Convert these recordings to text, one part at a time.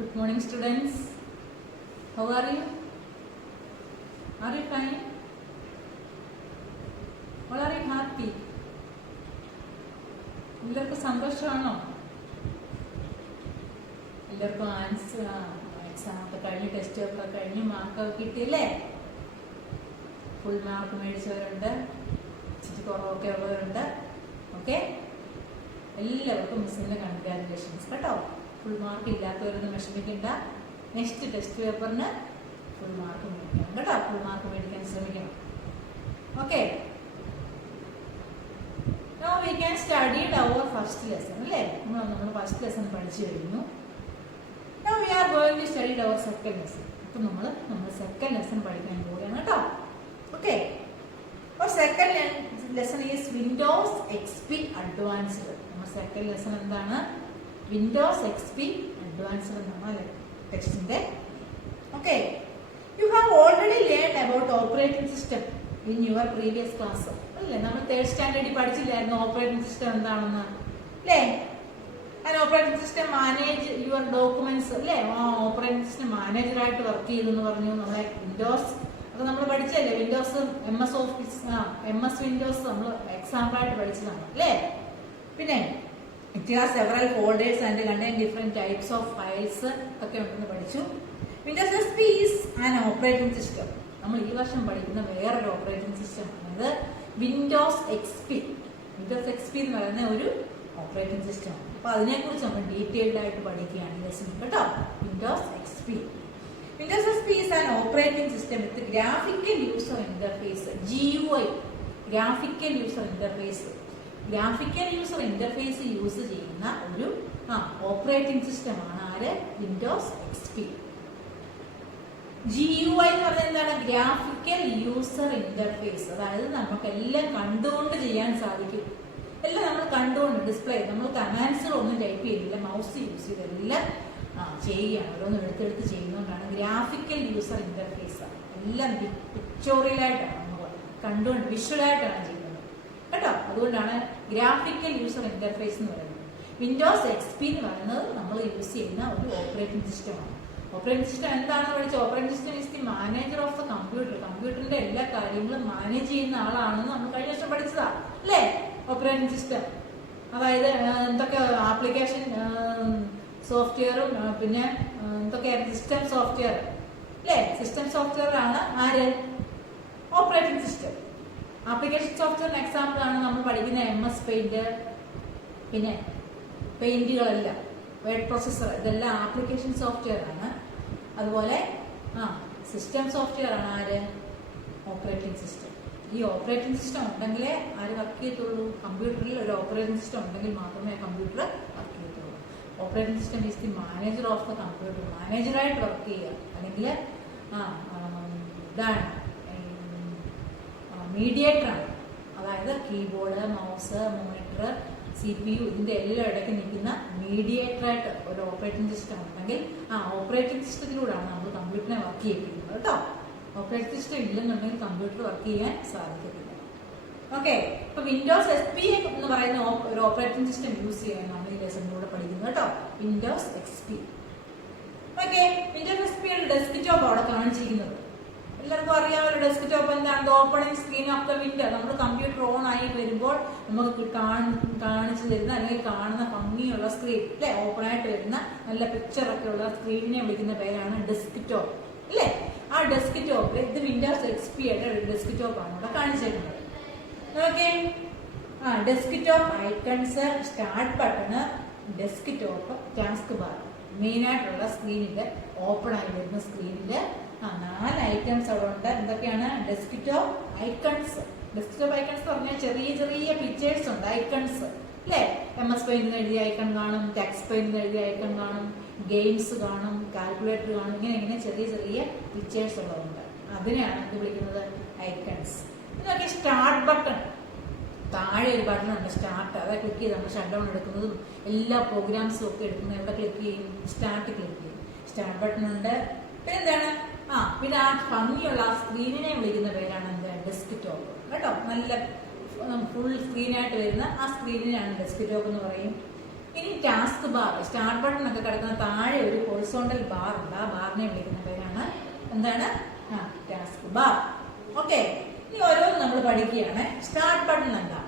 Good morning, students. How are you? Are you fine? Or are you happy? എല്ലാവർക്കും സന്തോഷമാണോ? എല്ലാവർക്കും exam ഒക്കെ കഴിഞ്ഞ് test ഒക്കെ കഴിഞ്ഞ് മാർക്കൊക്കെ കിട്ടിയില്ലേ? ഫുൾ മാർക്ക് മേടിച്ചവരുണ്ട്, ഇച്ചിരി കുറവൊക്കെ ഉള്ളവരുണ്ട്. ഓക്കെ, എല്ലാവർക്കും മിസ്സിന്റെ കൺഗ്രാജുലേഷൻസ് കേട്ടോ. ഫുൾ മാർക്ക് ഇല്ലാത്തവരൊന്നും വിഷമിക്കണ്ട. നെക്സ്റ്റ് ടെസ്റ്റ് പേപ്പറിന് ഫുൾ മാർക്ക് മേടിക്കണം കേട്ടോ. ഫുൾ മാർക്ക് മേടിക്കാൻ ശ്രമിക്കണം. Okay, now we can study our first lesson അല്ലേ? നമ്മൾ ഫസ്റ്റ് ലെസൺ പഠിച്ചു കഴിഞ്ഞു. now we are going to study our second lesson. അപ്പോൾ നമ്മൾ സെക്കൻഡ് ലെസൺ പഠിക്കാൻ പോവുകയാണ് കേട്ടോ. ഓക്കെ, അപ്പോൾ second lesson is Windows XP advanced. നമ്മുടെ സെക്കൻഡ് ലെസൺ എന്താണ്? വിൻഡോസ് XP അഡ്വാൻസ്ഡ് എന്നാണ് ടെക്സ്റ്റിന്റെ. Okay, you have already learn about operating system in your previous class അല്ലേ? നമ്മൾ തേർഡ് സ്റ്റാൻഡേർഡിൽ പഠിച്ചില്ലായിരുന്നു ഓപ്പറേറ്റിംഗ് സിസ്റ്റം എന്താണെന്ന് അല്ലേ? Operating system manage your documents അല്ലേ? ഓപ്പറേറ്റിംഗ് സിസ്റ്റം മാനേജറായിട്ട് വർക്ക് ചെയ്തെന്ന് പറഞ്ഞു. നമ്മളെ വിൻഡോസ് അത് നമ്മൾ പഠിച്ചല്ലേ? Windows MS office MS Windows നമ്മൾ എക്സാമ്പിളായിട്ട് പഠിച്ചതാണ് അല്ലേ? പിന്നെ it has several folders and contain different types of files ഒക്കെ ഉണ്ടെന്ന് പഠിച്ചു. Windows XP is an operating system. നമ്മൾ ഈ വർഷം പഠിക്കുന്ന വേറൊരു ഓപ്പറേറ്റിംഗ് സിസ്റ്റം ആണ് വിൻഡോസ് XP. വിൻഡോസ് XP എന്ന് പറയുന്ന ഒരു ഓപ്പറേറ്റിംഗ് സിസ്റ്റം ആണ്. അപ്പൊ അതിനെക്കുറിച്ച് നമ്മൾ ഡീറ്റെയിൽഡ് ആയിട്ട് പഠിക്കുകയാണ് ഈ ലെസൺ കേട്ടോ. Windows XP. Windows XP is an operating system with graphical user interface, GUI, graphical user interface. Graphical user interface use ചെയ്യുന്ന ഒരു ഓപ്പറേറ്റിംഗ് സിസ്റ്റം ആണ് ആര്? Windows XP. GUI എന്ന് പറഞ്ഞാൽ എന്താണ്? Graphical user interface. അതായത് നമുക്ക് എല്ലാം കണ്ടുകൊണ്ട് ചെയ്യാൻ സാധിക്കും. എല്ലാം നമ്മൾ കണ്ടുകൊണ്ട് ഡിസ്പ്ലേ, നമ്മൾ കമാൻഡ്സുകളൊന്നും ടൈപ്പ് ചെയ്യുന്നില്ല, മൗസ് യൂസ് ചെയ്തെല്ലാം ചെയ്യുകയാണ്. ഓരോന്നും എടുത്തെടുത്ത് ചെയ്യുന്നതുകൊണ്ടാണ് ഗ്രാഫിക്കൽ യൂസർ ഇന്റർഫേസ്. എല്ലാം പിക്ചോറിയലായിട്ടാണ് നമ്മൾ കണ്ടുകൊണ്ട് വിഷ്വലായിട്ടാണ് ചെയ്യുന്നത് കേട്ടോ. അതുകൊണ്ടാണ് ഗ്രാഫിക്കൽ യൂസർ ഇന്റർഫേസ് എന്ന് പറയുന്നത്. വിൻഡോസ് XP എന്ന് പറയുന്നത് നമ്മൾ യൂസ് ചെയ്യുന്ന ഒരു ഓപ്പറേറ്റിംഗ് സിസ്റ്റമാണ്. ഓപ്പറേറ്റിംഗ് സിസ്റ്റം എന്താണെന്ന് പഠിച്ചത്? Operating system is the manager of the computer. കമ്പ്യൂട്ടറിന്റെ എല്ലാ കാര്യങ്ങളും മാനേജ് ചെയ്യുന്ന ആളാണെന്ന് നമ്മൾ കഴിഞ്ഞ വർഷം പഠിച്ചതാ അല്ലേ? ഓപ്പറേറ്റിംഗ് സിസ്റ്റം അതായത് എന്തൊക്കെ ആപ്ലിക്കേഷൻ സോഫ്റ്റ്വെയറും പിന്നെ എന്തൊക്കെയായിരുന്നു? സിസ്റ്റം സോഫ്റ്റ്വെയർ അല്ലേ? സിസ്റ്റം സോഫ്റ്റ്വെയർ ആണ് ആര്? Operating system. ആപ്ലിക്കേഷൻ സോഫ്റ്റ്വെയറിന് എക്സാമ്പിൾ ആണ് നമ്മൾ പഠിക്കുന്ന MS പെയിന്റ്, പിന്നെ പെയിന്റുകളെല്ലാം, വേർഡ് പ്രോസസർ, ഇതെല്ലാം ആപ്ലിക്കേഷൻ സോഫ്റ്റ്വെയർ ആണ്. അതുപോലെ സിസ്റ്റം സോഫ്റ്റ്വെയർ ആണ് ആര്? Operating system. ഈ ഓപ്പറേറ്റിംഗ് സിസ്റ്റം ഉണ്ടെങ്കിലേ ആര് വർക്ക് ചെയ്യത്തുള്ളൂ? കമ്പ്യൂട്ടറിൽ ഒരു ഓപ്പറേറ്റിംഗ് സിസ്റ്റം ഉണ്ടെങ്കിൽ മാത്രമേ കമ്പ്യൂട്ടർ വർക്ക് ചെയ്യത്തുള്ളൂ. Operating system is the manager of the computer. മാനേജറായിട്ട് വർക്ക് ചെയ്യുക, അല്ലെങ്കിൽ ഇതാണ് മീഡിയേറ്റർ ആണ്. അതായത് കീബോർഡ്, മൗസ്, മോണിറ്റർ, CPU ഇതിന്റെ എല്ലാം ഇടയ്ക്ക് നിൽക്കുന്ന മീഡിയേറ്ററായിട്ട് ഒരു ഓപ്പറേറ്റിംഗ് സിസ്റ്റം ഉണ്ടെങ്കിൽ ഓപ്പറേറ്റിംഗ് സിസ്റ്റത്തിലൂടെയാണ് നമ്മൾ കമ്പ്യൂട്ടറിനെ വർക്ക് ചെയ്യിപ്പിക്കുന്നത് കേട്ടോ. ഓപ്പറേറ്റിംഗ് സിസ്റ്റം ഇല്ലെന്നുണ്ടെങ്കിൽ കമ്പ്യൂട്ടർ വർക്ക് ചെയ്യാൻ സാധിക്കത്തില്ല. ഓക്കെ, ഇപ്പൊ വിൻഡോസ് XP എന്ന് പറയുന്ന ഒരു ഓപ്പറേറ്റിംഗ് സിസ്റ്റം യൂസ് ചെയ്യാൻ നമ്മൾ ഈ ലെസണിലൂടെ പഠിക്കുന്നത് കേട്ടോ. Windows XP. Okay, Windows XP യുടെ ഡെസ്ക്ടോപ്പ് അവിടെ കാണിച്ചിരിക്കുന്നത് എല്ലാവർക്കും അറിയാമല്ലോ. ഡെസ്ക്ടോപ്പ് എന്താണ്? Opening screen off the window. നമ്മൾ കമ്പ്യൂട്ടർ ഓൺ ആയി വരുമ്പോൾ നമുക്ക് കാണിച്ചു തരുന്ന അല്ലെങ്കിൽ കാണുന്ന ഭംഗിയുള്ള സ്ക്രീൻ അല്ലെ? ഓപ്പൺ ആയിട്ട് വരുന്ന നല്ല പിക്ചർ ഒക്കെ ഉള്ള സ്ക്രീനിനെ വിളിക്കുന്ന പേരാണ് ഡെസ്ക്ടോപ്പ് അല്ലേ? ആ ഡെസ്ക്ടോപ്പിൽ ഇത് വിൻഡോസ് XP യുടെ ഡെസ്ക്ടോപ്പ് ആണ് ഇവിടെ കാണിച്ചിരിക്കുന്നത്. Okay, desktop icons, start button, desktop, task bar, main ആയിട്ടുള്ള സ്ക്രീനിന്റെ ഓപ്പൺ ആയി വരുന്ന സ്ക്രീനില് 4 ഐക്കൺസ് അവിടെ ഉണ്ട്. എന്തൊക്കെയാണ്? Desktop icons. ഡെസ്ക്ടോപ്പ് ഐക്കൺസ് പറഞ്ഞാൽ ചെറിയ ചെറിയ പിക്ചേഴ്സ് ഉണ്ട്, ഐക്കൺസ് അല്ലേ? MS പെയിന്റ് എഴുതിയ ഐക്കൺ കാണും, ടെക്സ്റ്റ് പെയിന്റ് എഴുതിയ ഐക്കൺ കാണും, ഗെയിംസ് കാണും, കാൽക്കുലേറ്റർ കാണും. ഇങ്ങനെ ചെറിയ ചെറിയ പിക്ചേഴ്സ് ഉള്ളതുണ്ട്. അതിനെയാണ് എന്ത് വിളിക്കുന്നത്? ഐക്കൺസ്. ഇതൊക്കെ സ്റ്റാർട്ട് ബട്ടൺ. താഴെ ഒരു ബട്ടൺ ഉണ്ട്, സ്റ്റാർട്ട്. അതെ ക്ലിക്ക് ചെയ്ത് നമ്മൾ ഷട്ട് ഡൗൺ എടുക്കുന്നതും എല്ലാ പ്രോഗ്രാംസും ഒക്കെ എടുക്കുന്നത് എവിടെ ക്ലിക്ക് ചെയ്യും? സ്റ്റാർട്ട് ക്ലിക്ക് ചെയ്യും. സ്റ്റാർട്ട് ബട്ടൺ ഉണ്ട്. പിന്നെ എന്താണ്? പിന്നെ ആ ഭംഗിയുള്ള ആ സ്ക്രീനിനെ വിളിക്കുന്ന പേരാണ് എന്താ? ഡെസ്ക്ടോപ്പ് കേട്ടോ. നല്ല ഫുൾ സ്ക്രീനായിട്ട് വരുന്ന ആ സ്ക്രീനിനെയാണ് ഡെസ്ക്ടോപ്പ് എന്ന് പറയും. ഇനി ടാസ്ക് ബാർ, സ്റ്റാർട്ട് ബട്ടൺ ഒക്കെ കിടക്കുന്ന താഴെ ഒരു ഹൊറിസോണ്ടൽ ബാർ ഉണ്ട്. ആ ബാറിനെ വിളിക്കുന്ന പേരാണ് എന്താണ്? Task bar. ഓക്കെ, ഇനി ഓരോന്നും നമ്മൾ പഠിക്കുകയാണ്. സ്റ്റാർട്ട് ബട്ടൺ എന്താണ്?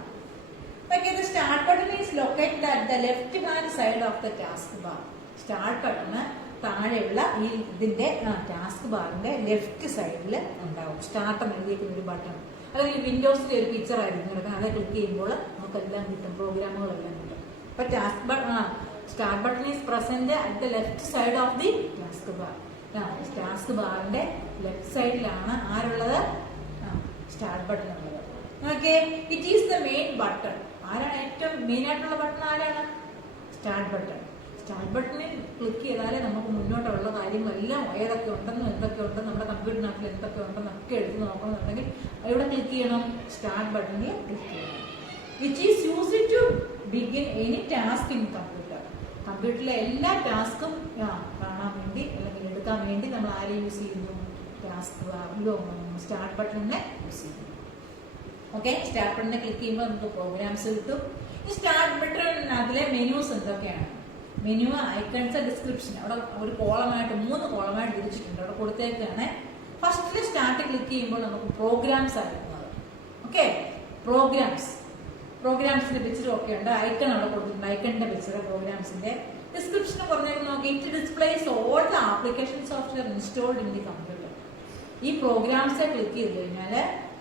The start button is located at the left hand side of the task bar. Start button താഴെയുള്ള ഈ ഇതിന്റെ ടാസ്ക് ബാറിന്റെ ലെഫ്റ്റ് സൈഡിൽ ഉണ്ടാവും. സ്റ്റാർട്ട് എന്ന് എഴുതിയിരിക്കുന്ന ഒരു ബട്ടൺ, അല്ലെങ്കിൽ വിൻഡോസിന്റെ ഒരു പിക്ചർ ആയിരിക്കും കിടക്കുന്നത്. അത് ക്ലിക്ക് ചെയ്യുമ്പോൾ നമുക്കെല്ലാം കിട്ടും, പ്രോഗ്രാമുകളെല്ലാം കിട്ടും. അപ്പൊ task button start button is present at the left side of the task bar. Task ബാറിന്റെ ലെഫ്റ്റ് സൈഡിലാണ് ആരുള്ളത്? സ്റ്റാർട്ട് ബട്ടൺ ഉള്ളത്. Okay, it is the main button. ആരാണ് ഏറ്റവും മെയിൻ ആയിട്ടുള്ള ബട്ടൺ? ആരാണ്? Start button. സ്റ്റാർട്ട് ബട്ടണിൽ ക്ലിക്ക് ചെയ്താലേ നമുക്ക് മുന്നോട്ടുള്ള കാര്യങ്ങളെല്ലാം ഏതൊക്കെ ഉണ്ടെന്നും എന്തൊക്കെ ഉണ്ടെന്ന് നമ്മുടെ കമ്പ്യൂട്ടറിനകത്തിൽ എന്തൊക്കെ ഉണ്ടെന്നൊക്കെ എടുത്ത് നോക്കണമെന്നുണ്ടെങ്കിൽ എവിടെ ക്ലിക്ക് ചെയ്യണം? സ്റ്റാർട്ട് ബട്ടണിൽ ക്ലിക്ക് ചെയ്യണം. Which is used to begin any task in computer. കമ്പ്യൂട്ടറിലെ എല്ലാ ടാസ്കും കാണാൻ വേണ്ടി അല്ലെങ്കിൽ എടുക്കാൻ വേണ്ടി നമ്മൾ ആരെ യൂസ് ചെയ്യുന്നു? ടാസ്ക് സ്റ്റാർട്ട് ബട്ടണിനെ യൂസ് ചെയ്യുന്നു. ഓക്കെ, സ്റ്റാർട്ട് ബട്ടണിനെ ക്ലിക്ക് ചെയ്യുമ്പോൾ നമുക്ക് പ്രോഗ്രാംസ് കിട്ടും. ഈ സ്റ്റാർട്ട് ബട്ടണിനകത്തിലെ മെനൂസ് എന്തൊക്കെയാണ്? Menu, icons, description. അവിടെ ഒരു കോളമായിട്ട് 3 കോളമായിട്ട് തിരിച്ചിട്ടുണ്ട്. അവിടെ കൊടുത്തേക്കാണ്. ഫസ്റ്റില് സ്റ്റാർട്ട് ക്ലിക്ക് ചെയ്യുമ്പോൾ നമുക്ക് പ്രോഗ്രാംസ് ആയിരുന്നത്. ഓക്കെ, പ്രോഗ്രാംസിന്റെ പിക്ചർ ഒക്കെ ഉണ്ട്. ഐക്കൺ അവിടെ കൊടുത്തിട്ടുണ്ട്, ഐക്കണിന്റെ പിക്ചർ പ്രോഗ്രാംസിന്റെ. ഡിസ്ക്രിപ്ഷൻ പറഞ്ഞേക്ക് നോക്കി, it displays all the application software installed in the computer. ഈ പ്രോഗ്രാംസ് ക്ലിക്ക് ചെയ്ത് കഴിഞ്ഞാൽ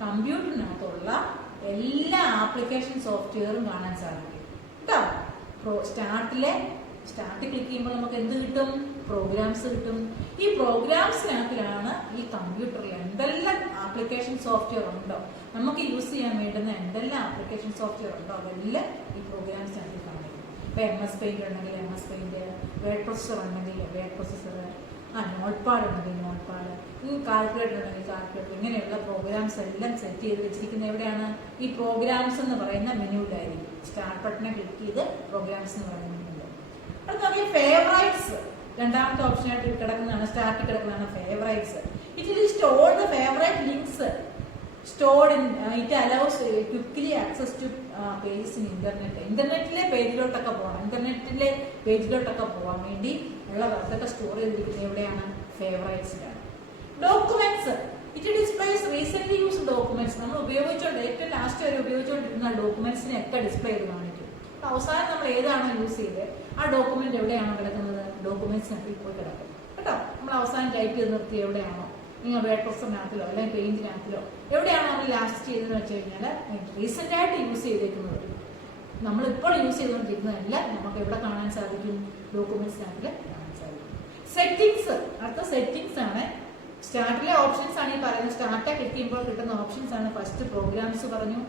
കമ്പ്യൂട്ടറിനകത്തുള്ള എല്ലാ ആപ്ലിക്കേഷൻ സോഫ്റ്റ്വെയറും കാണാൻ സാധിക്കും കേട്ടോ. സ്റ്റാർട്ട് ക്ലിക്ക് ചെയ്യുമ്പോൾ നമുക്ക് എന്ത് കിട്ടും? പ്രോഗ്രാംസ് കിട്ടും. ഈ പ്രോഗ്രാംസിനകത്തിലാണ് ഈ കമ്പ്യൂട്ടറിൽ എന്തെല്ലാം ആപ്ലിക്കേഷൻ സോഫ്റ്റ്വെയർ ഉണ്ടോ, നമുക്ക് യൂസ് ചെയ്യാൻ വേണ്ടുന്ന എന്തെല്ലാം ആപ്ലിക്കേഷൻ സോഫ്റ്റ്വെയർ ഉണ്ടോ അതെല്ലാം ഈ പ്രോഗ്രാംസിനകത്ത് കാണിക്കും. ഇപ്പൊ MS പെയിന്റ് ഉണ്ടെങ്കിൽ MS പെയിന്റ്, വേർഡ് പ്രൊസസർ ഉണ്ടെങ്കിൽ വേർഡ് പ്രൊസസർ, നോട്ട് പാഡ് ഉണ്ടെങ്കിൽ നോട്ട് പാഡ്, കാൽക്കുലേറ്റർ ഉണ്ടെങ്കിൽ കാൽക്കുലേറ്റർ, ഇങ്ങനെയുള്ള പ്രോഗ്രാംസ് എല്ലാം സെറ്റ് ചെയ്ത് വെച്ചിരിക്കുന്ന എവിടെയാണ്? ഈ പ്രോഗ്രാംസ് എന്ന് പറയുന്ന മെനുവിലായിരിക്കും. സ്റ്റാർട്ട് ബട്ടനെ ക്ലിക്ക് ചെയ്ത് പ്രോഗ്രാംസ് എന്ന് പറയുന്ന മെനുവിൽ. അത് നോക്കി ഫേവറൈറ്റ്സ് രണ്ടാമത്തെ ഓപ്ഷനായിട്ട് കിടക്കുന്നതാണ്. സ്റ്റാർട്ട് കിടക്കുന്നതാണ് favourites. It list all the favourite links stored in it allows quickly access to pages in internet. ഇന്റർനെറ്റിലെ പേജിലോട്ടൊക്കെ പോകണം, ഇന്റർനെറ്റിലെ പേജിലോട്ടൊക്കെ പോകാൻ വേണ്ടി ഉള്ള അതൊക്കെ സ്റ്റോർ ചെയ്തിരിക്കുന്നത് എവിടെയാണ്? ഫേവറൈറ്റ്സിലാണ്. Documents, it displays recent used documents. നമ്മൾ ഏറ്റവും ലാസ്റ്റ് വരെ ഉപയോഗിച്ചുകൊണ്ടിരുന്ന ഡോക്യുമെന്റ്സിനെ ഒക്കെ ഡിസ്പ്ലേ ചെയ്ത് കാണിക്കും. അവസാനം നമ്മൾ ഏതാണോ യൂസ് ചെയ്ത് ആ ഡോക്യുമെന്റ് എവിടെയാണോ കിടക്കുന്നത്? ഡോക്യുമെന്റ്സിനകത്ത് ഇപ്പോൾ കിടക്കും കേട്ടോ. നമ്മൾ അവസാനം ടൈപ്പ് ചെയ്ത് നിർത്തി എവിടെയാണോ, നിങ്ങൾ വേർഡ് പ്രൊസസറിനകത്തിലോ അല്ലെങ്കിൽ പെയിന്റിനകത്തിലോ എവിടെയാണോ നമ്മൾ ലാസ്റ്റ് ചെയ്തതെന്ന് വെച്ച് കഴിഞ്ഞാൽ റീസെന്റ് ആയിട്ട് യൂസ് ചെയ്തേക്കുന്നത്, നമ്മളിപ്പോൾ യൂസ് ചെയ്തുകൊണ്ടിരിക്കുന്നതല്ല നമുക്ക് എവിടെ കാണാൻ സാധിക്കും? ഡോക്യുമെന്റ്സിനകത്തിൽ കാണാൻ സാധിക്കും. സെറ്റിംഗ്സ്, അടുത്ത സെറ്റിംഗ്സ് ആണ്. സ്റ്റാർട്ടിലെ ഓപ്ഷൻസ് ആണ് ഈ പറയുന്നത്. സ്റ്റാർട്ട് ക്ലിക്ക് ചെയ്യുമ്പോൾ കിട്ടുന്ന ഓപ്ഷൻസ് ആണ്. ഫസ്റ്റ് പ്രോഗ്രാംസ് പറഞ്ഞു.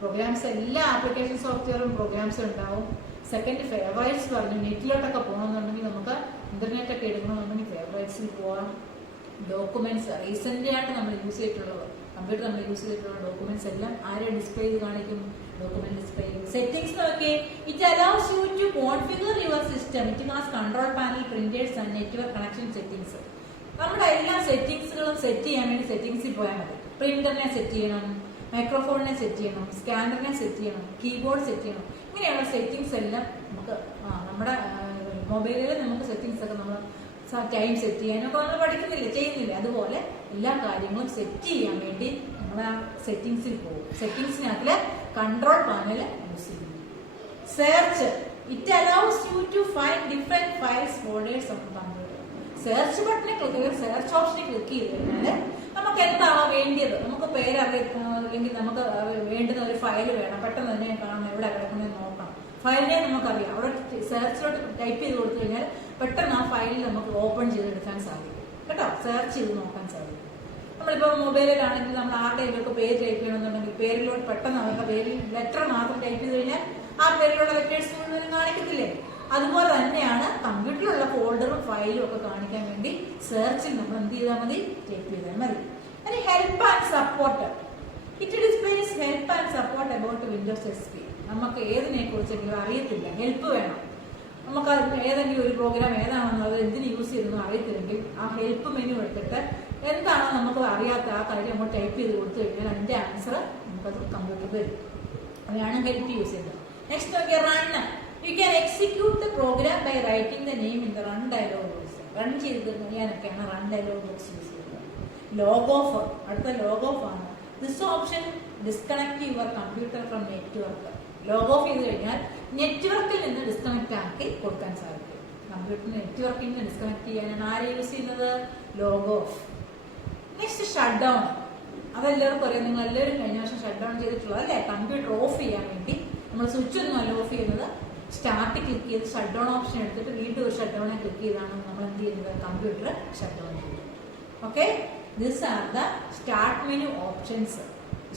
പ്രോഗ്രാംസ് എല്ലാ ആപ്ലിക്കേഷൻ സോഫ്റ്റ്വെയറും പ്രോഗ്രാംസ് ഉണ്ടാവും. സെക്കൻഡ് ഫേവറൈറ്റ്സ് പറഞ്ഞു. നെറ്റിലോട്ടൊക്കെ പോകണമെന്നുണ്ടെങ്കിൽ നമുക്ക് ഇന്റർനെറ്റ് ഒക്കെ എടുക്കണമെന്നുണ്ടെങ്കിൽ ഫേവറൈറ്റ്സിൽ പോവാം. ഡോക്യുമെന്റ്സ് റീസെന്റ് ആയിട്ട് നമ്മൾ യൂസ് ചെയ്തിട്ടുള്ളത്, കമ്പ്യൂട്ടർ നമ്മൾ യൂസ് ചെയ്തിട്ടുള്ള ഡോക്യുമെന്റ്സ് എല്ലാം ആരെ ഡിസ്പ്ലേ ചെയ്ത് കാണിക്കും? ഡോക്യുമെന്റ് ഡിസ്പ്ലേ ചെയ്യും. സെറ്റിംഗ്സ് നോക്കി, it allows you to configure your system. It has control panel, printers and network connection settings. നമ്മുടെ എല്ലാ സെറ്റിംഗ്സുകളും സെറ്റ് ചെയ്യാൻ വേണ്ടി സെറ്റിംഗ്സിൽ പോയാൽ മതി. പ്രിന്ററിനെ സെറ്റ് ചെയ്യണം, മൈക്രോഫോണിനെ സെറ്റ് ചെയ്യണം, സ്കാനറിനെ സെറ്റ് ചെയ്യണം, കീബോർഡ് സെറ്റ് ചെയ്യണം. ഇങ്ങനെയുള്ള സെറ്റിംഗ്സ് എല്ലാം നമുക്ക് നമ്മുടെ മൊബൈലിൽ നമുക്ക് സെറ്റിംഗ്സ് ഒക്കെ നമ്മൾ ടൈം സെറ്റ് ചെയ്യാനൊക്കെ നമ്മൾ പഠിക്കുന്നില്ല, ചെയ്യുന്നില്ല. അതുപോലെ എല്ലാ കാര്യങ്ങളും സെറ്റ് ചെയ്യാൻ വേണ്ടി നമ്മൾ ആ സെറ്റിംഗ്സിൽ പോകും. സെറ്റിംഗ്സിനകത്തില് കൺട്രോൾ പാനൽ യൂസ് ചെയ്യും. Search, it allows you to find different files, folders on computer. Search ബട്ടണിൽ ക്ലിക്ക് ചെയ്ത് സെർച്ച് ഓപ്ഷനിൽ ക്ലിക്ക് ചെയ്ത് കഴിഞ്ഞാൽ നമുക്ക് എന്താണോ വേണ്ടിയത്, നമുക്ക് പേരറിയാം അല്ലെങ്കിൽ നമുക്ക് വേണ്ടുന്ന ഒരു ഫയൽ വേണം, പെട്ടെന്ന് തന്നെ കാണണം, എവിടെ കിടക്കുന്നതെന്ന് നോക്കണം. ഫയലിനെ നമുക്കറിയാം, അവിടെ സെർച്ചിലോട്ട് ടൈപ്പ് ചെയ്ത് കൊടുത്തു കഴിഞ്ഞാൽ പെട്ടെന്ന് ആ ഫയലിൽ നമുക്ക് ഓപ്പൺ ചെയ്തെടുക്കാൻ സാധിക്കും കേട്ടോ. സെർച്ച് ചെയ്ത് നോക്കാൻ സാധിക്കും. നമ്മളിപ്പോൾ മൊബൈലിലാണെങ്കിൽ നമ്മൾ ആരുടെയൊക്കെ പേര് ടൈപ്പ് ചെയ്യണമെന്നുണ്ടെങ്കിൽ പേരിലോട്ട് പെട്ടെന്ന് അവരുടെ പേരിൽ ലെറ്റർ മാത്രം ടൈപ്പ് ചെയ്ത് കഴിഞ്ഞാൽ ആ പേരിലുള്ള ലെറ്റേഴ്സ് മുഴുവനും കാണിക്കത്തില്ലേ? അതുപോലെ തന്നെയാണ് കമ്പ്യൂട്ടറിലുള്ള ഫോൾഡറും ഫയലും ഒക്കെ കാണിക്കാൻ വേണ്ടി സെർച്ചിൽ നമ്മൾ എന്ത് ചെയ്താൽ മതി? ടൈപ്പ് ചെയ്താൽ മതി. അതിന് help and support, it displays help and support about Windows XP. നമുക്ക് ഏതിനെ കുറിച്ചെങ്കിലും അറിയത്തില്ല, ഹെൽപ്പ് വേണം, നമുക്ക് ഏതെങ്കിലും ഒരു പ്രോഗ്രാം ഏതാണെന്നോ അത് എന്തിന് യൂസ് ചെയ്തെന്നോ അറിയത്തില്ലെങ്കിൽ ആ ഹെൽപ്പ് മെനു എടുത്തിട്ട് എന്താണോ നമുക്ക് അറിയാത്ത ആ കാര്യം നമ്മൾ ടൈപ്പ് ചെയ്ത് കൊടുത്തു കഴിഞ്ഞാൽ അതിന്റെ ആൻസർ നമുക്കത് കമ്പ്യൂട്ടറിൽ വരും. അതിനാണ് ഹെൽപ്പ് യൂസ് ചെയ്യുന്നത്. നെക്സ്റ്റ് നോക്കിയാൽ run, You can execute the program by writing the name in the run dialog box. Run ചെയ്ത് ചെയ്യാനൊക്കെയാണ് run dialog box യൂസ് ചെയ്യുന്നത്. Log off, അടുത്ത log off ആണ്. This option disconnect your computer from network. Log off ചെയ്ത് കഴിഞ്ഞാൽ നെറ്റ്വർക്കിൽ നിന്ന് disconnect ആക്കി കൊടുക്കാൻ സാധിക്കും. കമ്പ്യൂട്ടറിന് നെറ്റ്വർക്കിൽ നിന്ന് ഡിസ്കണക്ട് ചെയ്യാനാണ് ആരെ യൂസ് ചെയ്യുന്നത്? log off. Next shut down. അതെല്ലാവർക്കും അറിയാം, നിങ്ങൾ എല്ലാവരും കഴിഞ്ഞ വർഷം ഷട്ട് ഡൗൺ ചെയ്തിട്ടുള്ളത് അല്ലേ? കമ്പ്യൂട്ടർ ഓഫ് ചെയ്യാൻ വേണ്ടി നമ്മൾ സ്വിച്ച് ഒന്നും അല്ല ഓഫ് ചെയ്യുന്നത്, സ്റ്റാർട്ട് ക്ലിക്ക് ചെയ്ത് ഷട്ട് ഡൗൺ ഓപ്ഷൻ എടുത്തിട്ട് വീണ്ടും ഒരു ഷട്ട് ഡൗണെ ക്ലിക്ക് ചെയ്താണ് നമ്മൾ എന്ത് ചെയ്യുന്നത്? കമ്പ്യൂട്ടർ ഷട്ട് ഡൗൺ ചെയ്യുന്നത്. Okay, this are the start menu options.